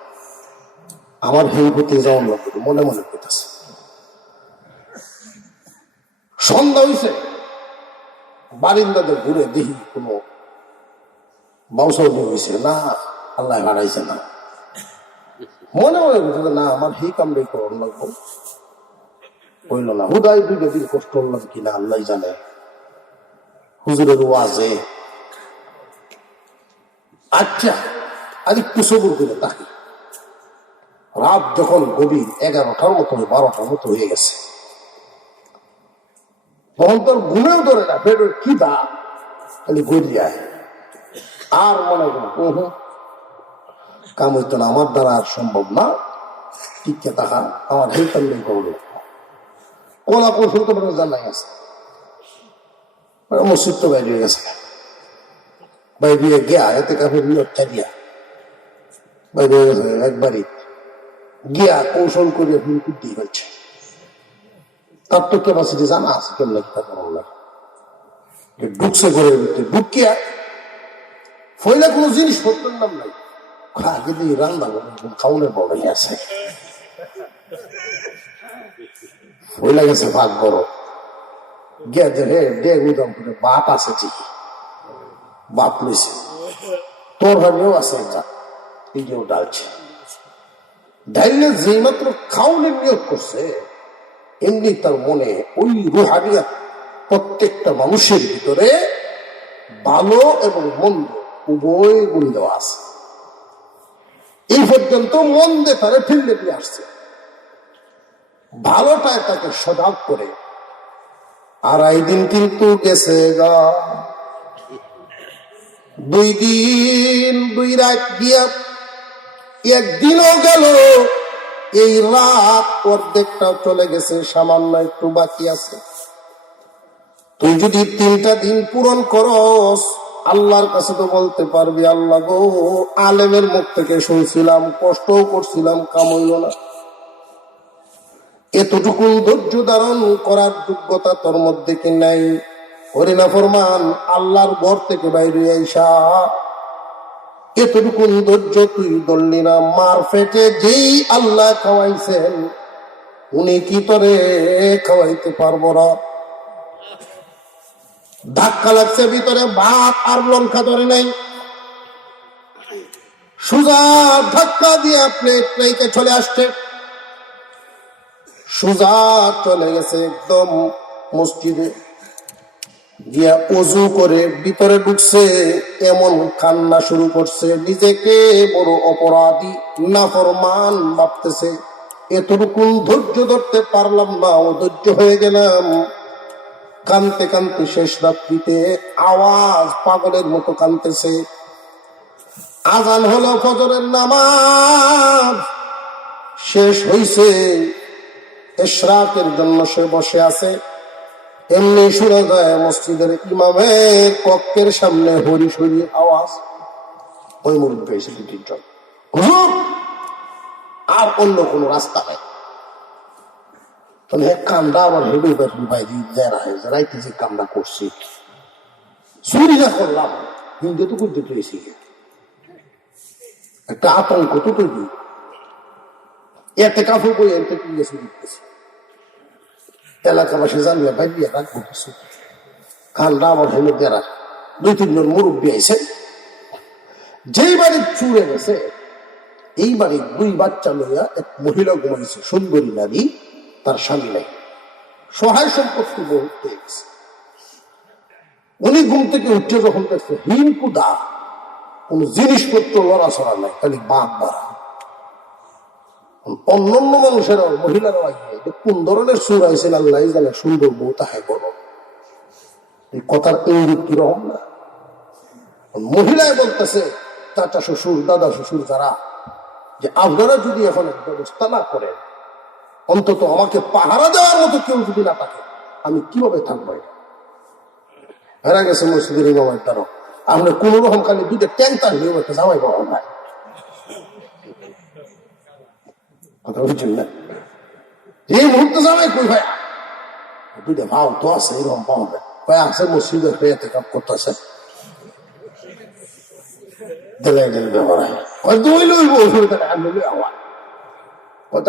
আমার হেউ হতে যাওয়ার লাগবে মনে মনে করতেছে। সন্ধ্যা হইছে, বারিন্দাদের ঘুরে দেখি কোনো বাউসাউ হয়েছে না, আল্লাহ হারাইছে না, মনে মনে করতেছে না আমার হেই কামড়ে করার লাগবো, হইল না। হুদাই 2 দিন কষ্ট হলাম কিনা আল্লাহ জানে, হুজুরের ওয়াজে আচ্ছা আর একটু সবুর করে তাকে। রাত যখন গভীর 11টার মতো 12টার মতো হয়ে গেছে, তখন তোর ঘুমেও ধরে না, পেটের কি দা খালি গড়িয়ায়, আর মনে করো কাম হইতো না, আমার দ্বারা আর সম্ভব না, টিকে থাকা আমার হেলতাম নেই করলো। কলা কৌশল তো জানাই আছে, মসজিদ তো বাইরে গেছে, বাইরে গিয়া এতে কাফের নিয়ত চালিয়া বাইরে গেছে, একবারই গিয়া কৌশল করে হুমকি ফেলছে। তার তো ক্যাপাসিটি জানা আছে, কেমন ঢুকছে করে ঢুকিয়া ফইলা কোনো জিনিসপত্রের নাম নাই, কিন্তু রান্না খাউনের বড়ই আছে, ফইলা গেছে ভাগ বড় গিয়া যে হে ডেগ উদাম করে বাপ আছে ঠিকই, বাপ লইছে, তোর ভাবেও আছে একটা, এই যে ডালছে, ডাইলে যেই মাত্র খাউনের নিয়োগ করছে, এমনি তার মনে ওই রুহানিয়াত প্রত্যেকটা মানুষের ভিতরে ভালো এবং মন্দ উভয় গুণ দেওয়া আছে। এই পর্যন্ত মন্দে তারে ফিরলে দিয়ে আসছে, ভালোটায় তাকে সজাগ করে। আর এই দিন কিন্তু গেছে গা, 2 দিন 2 রাত গিয়া একদিনও গেল, এই রাত অর্ধেকটাও চলে গেছে, সামান্য একটু বাকি আছে। তুই যদি 3টা দিন পূরণ করস, আল্লাহর কাছে তো বলতে পারবি, আল্লাহ গো আলেমের মুখ থেকে শুনছিলাম, কষ্টও করছিলাম, কাম হইল না। এতটুকু ধৈর্য ধারণ করার যোগ্যতা তোর মধ্যে কি নাই? হরিনা ফরমান আল্লাহর ঘর থেকে বাইরে আইসা এতটুকু ধৈর্য তুই ধরলি না। মার পেটে যেই আল্লাহ খাওয়াইছেন উনি কি তোরে খাওয়াইতে পারবো না? ধাক্কা লাগছে ভিতরে, ভাত আর লঙ্কা ধরে নাই, সুজা ধাক্কা দিয়ে প্লেট রেখে চলে আসছে, সুজা চলে গেছে একদম মসজিদে গিয়া অজু করে ভিতরে ঢুকছে, এমন কান্না শুরু করছে, নিজেকে বড় অপরাধী নাফরমান ভাবতেছে। এতটুকু ধৈর্য ধরতে পারলাম না, অধৈর্য হয়ে গেলাম। কানতে কানতে শেষ রাত্রিতে আওয়াজ পাগলের মতো কানতেছে। আজান হলো ফজরের নামাজ শেষ হইছে, ইশরাকের জন্য সে বসে আছে। এমনি শুরু যায় মসজিদের ইমামের কক্ষের সামনে হরিশরি আওয়াজ। ওই মুরব্বী এসে হুজুর আর অন্য কোন রাস্তা নাই। তাহলে কামটা আবার হেঁটে বাইরে রাইতে যে কামটা করছি, চুরি না করলাম, হিন্দু তো করতে পেরেছি, একটা আতঙ্ক তো তৈরি। এতে কাপড় বই এতে কিনে চুরি করতেছি, এলাকাবাসী জানিয়ে বাইরে রাখবো কিছু। কামটা আবার হেলে দেরা দুই তিনজন মুরব্বী আইছে। যেই বাড়ির চুরে গেছে এই বাড়ির দুই বাচ্চা লইয়া এক মহিলা ঘুমাইছে, সুন্দরী নারী, তার স্বামী নাই, সহায় সম্পত্তি বহুত হয়ে গেছে। উনি ঘুম থেকে উঠে যখন দেখছে হিম কুদা, কোন জিনিসপত্র লড়াছড়া নাই, খালি বাঘ বাড়া। অন্যান্য মানুষেরাও মহিলারাও আইয়ে কোন ধরনের সুর আইসেন আল্লাহ জানে, সুন্দর বউ তাহে গরম। এই কথার ইঙ্গিত কিরকম না? মহিলায় বলতেছে চাচা শ্বশুর দাদা শ্বশুর যারা, যে আপনারা যদি এখন এক ব্যবস্থা না করেন, অন্তত আমাকে পাহারা দেওয়ার মতো কেউ যদি না থাকে, আমি কিভাবে থাকবো? হেরা গেছে মসজিদের ইমামের দ্বারা, আমরা কোন রকম খালি দুটো ট্যাঙ্কার নিয়ে একটা জামাই পাওয়া ভাই, কথা বুঝছেন না? এই মুহূর্তে জামাই কই ভাই, দুইটা ভাও তো আছে, এরকম পাওয়া যায় ভাই, আছে মসজিদের পেয়েতে কাপ করতেছে,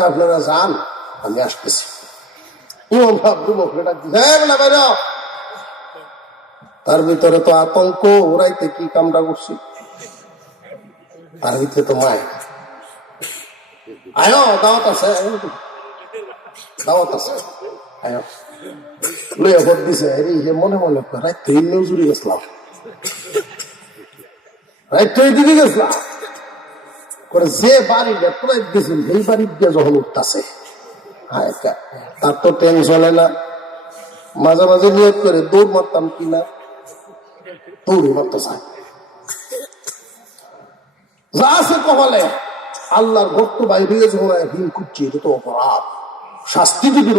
আপনারা যান, আমি আসতেছি। তার ভিতরে তো আতঙ্ক, ওরাইতে কি কামটা করছি, তার ভিতরে তো মায় আয় দাওয়াত আছে, দাওয়াত আছে, আয় লইয়া ভোট দিছে। মনে মনে রাইতে জুড়ে গেছিলাম, দিদি গেছিলাম করে যে বাড়ি দিয়েছেন সেই বাড়ি দিয়ে যখন উঠতেছে, তার তো ট্রেন চলে না। মাঝে মাঝে নিয়োগ করে দৌড় মারতাম কিনা, দৌড় মারতে চায়, যা আছে কপালে আল্লাহর ভক্ত বাইরে যখন হিম খুঁজছি, এটা তো অপরাধ, শাস্তি যদি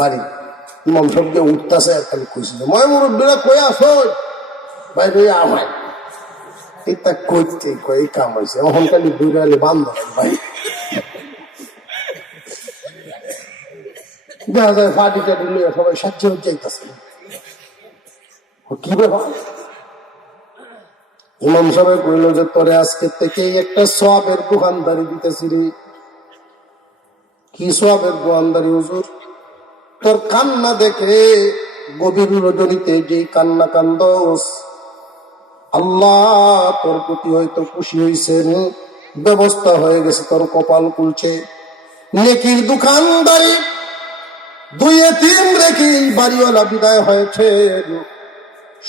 বাড়ি ইমাম সব দিয়ে উঠতেছে, খালি খুঁজছে ময় মুরব্বীরা কই আসো বাইরে আমায়, এটা কইতে কই কাম হয়েছে, এখন খালি দূরে বান্ধব ভাই দেখা যায় ফাটি টাটি নিয়ে সবাই সাহায্য যাইতেছে। কি ব্যাপার? ইমাম সাহেব কইল যে তোরে আজকে থেকেই একটা সওয়াবের দোকানদারি দিতেছি রে। কি সওয়াবের দোকানদারি হুজুর? তোর কান্না দেখে গভীর রজনীতে যে কান্না কান্দস, আল্লাহ তোর প্রতি হয়তো খুশি হয়েছেন, ব্যবস্থা হয়ে গেছে, তোর কপাল খুলছে। নেকির দোকানদারি দুই এতিম রেখে বাড়িওয়ালা বিদায় হয়েছে,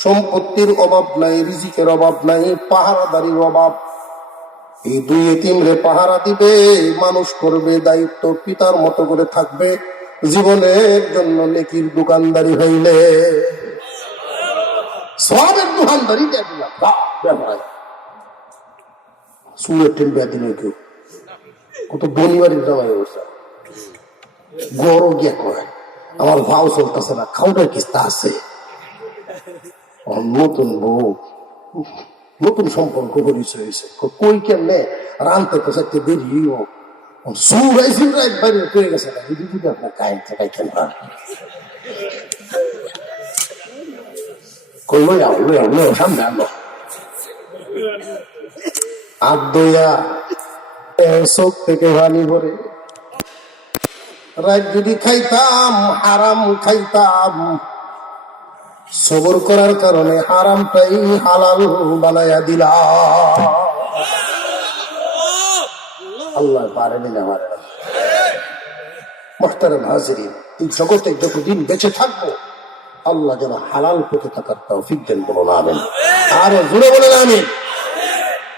সম্পত্তির অভাব নাই, রিজিকের অভাব নাই, পাহারাদারির অভাব। এই দুই এতিম রে পাহারা দিবে, মানুষ করবে, দায়িত্ব পিতার মতো করে থাকবে, জীবনের জন্য নেকির দোকানদারি হইলে সওয়াবের দোকানদারি সুরের টেন ব্যাধি নয় কেউ, কত বনিবাড়ির জামাই অবস্থা গড় গিয়া কয় আমার ভাও চলতেছে না, খাওয়ার কিস্তা আছে, নতুন বউ, নতুন সম্পর্ক পরিচয় হয়েছে, কই কেমনে রানতে তো চাইতে দেরিও সুরাইছিল রাত বাইরে হয়ে গেছে, যদি আপনার কাহিনী পাইতেন না কই লই আও লই আও লই আও সামনে আনো হাত দইয়া চোখ থেকে পানি ভরে। রাত যদি খাইতাম হারাম খাইতাম, সবর করার কারণে হারামটাই হালাল বানায়া দিলাম। আল্লাহ পারেনি না, পারে না। মুহতারাম হাজিরিন, এই জগতে যতদিন বেঁচে থাকবো আল্লাহ যেন হালাল পথে থাকার তৌফিক দেন, বলুন আমিন। আরো জোরে বলেন আমিন।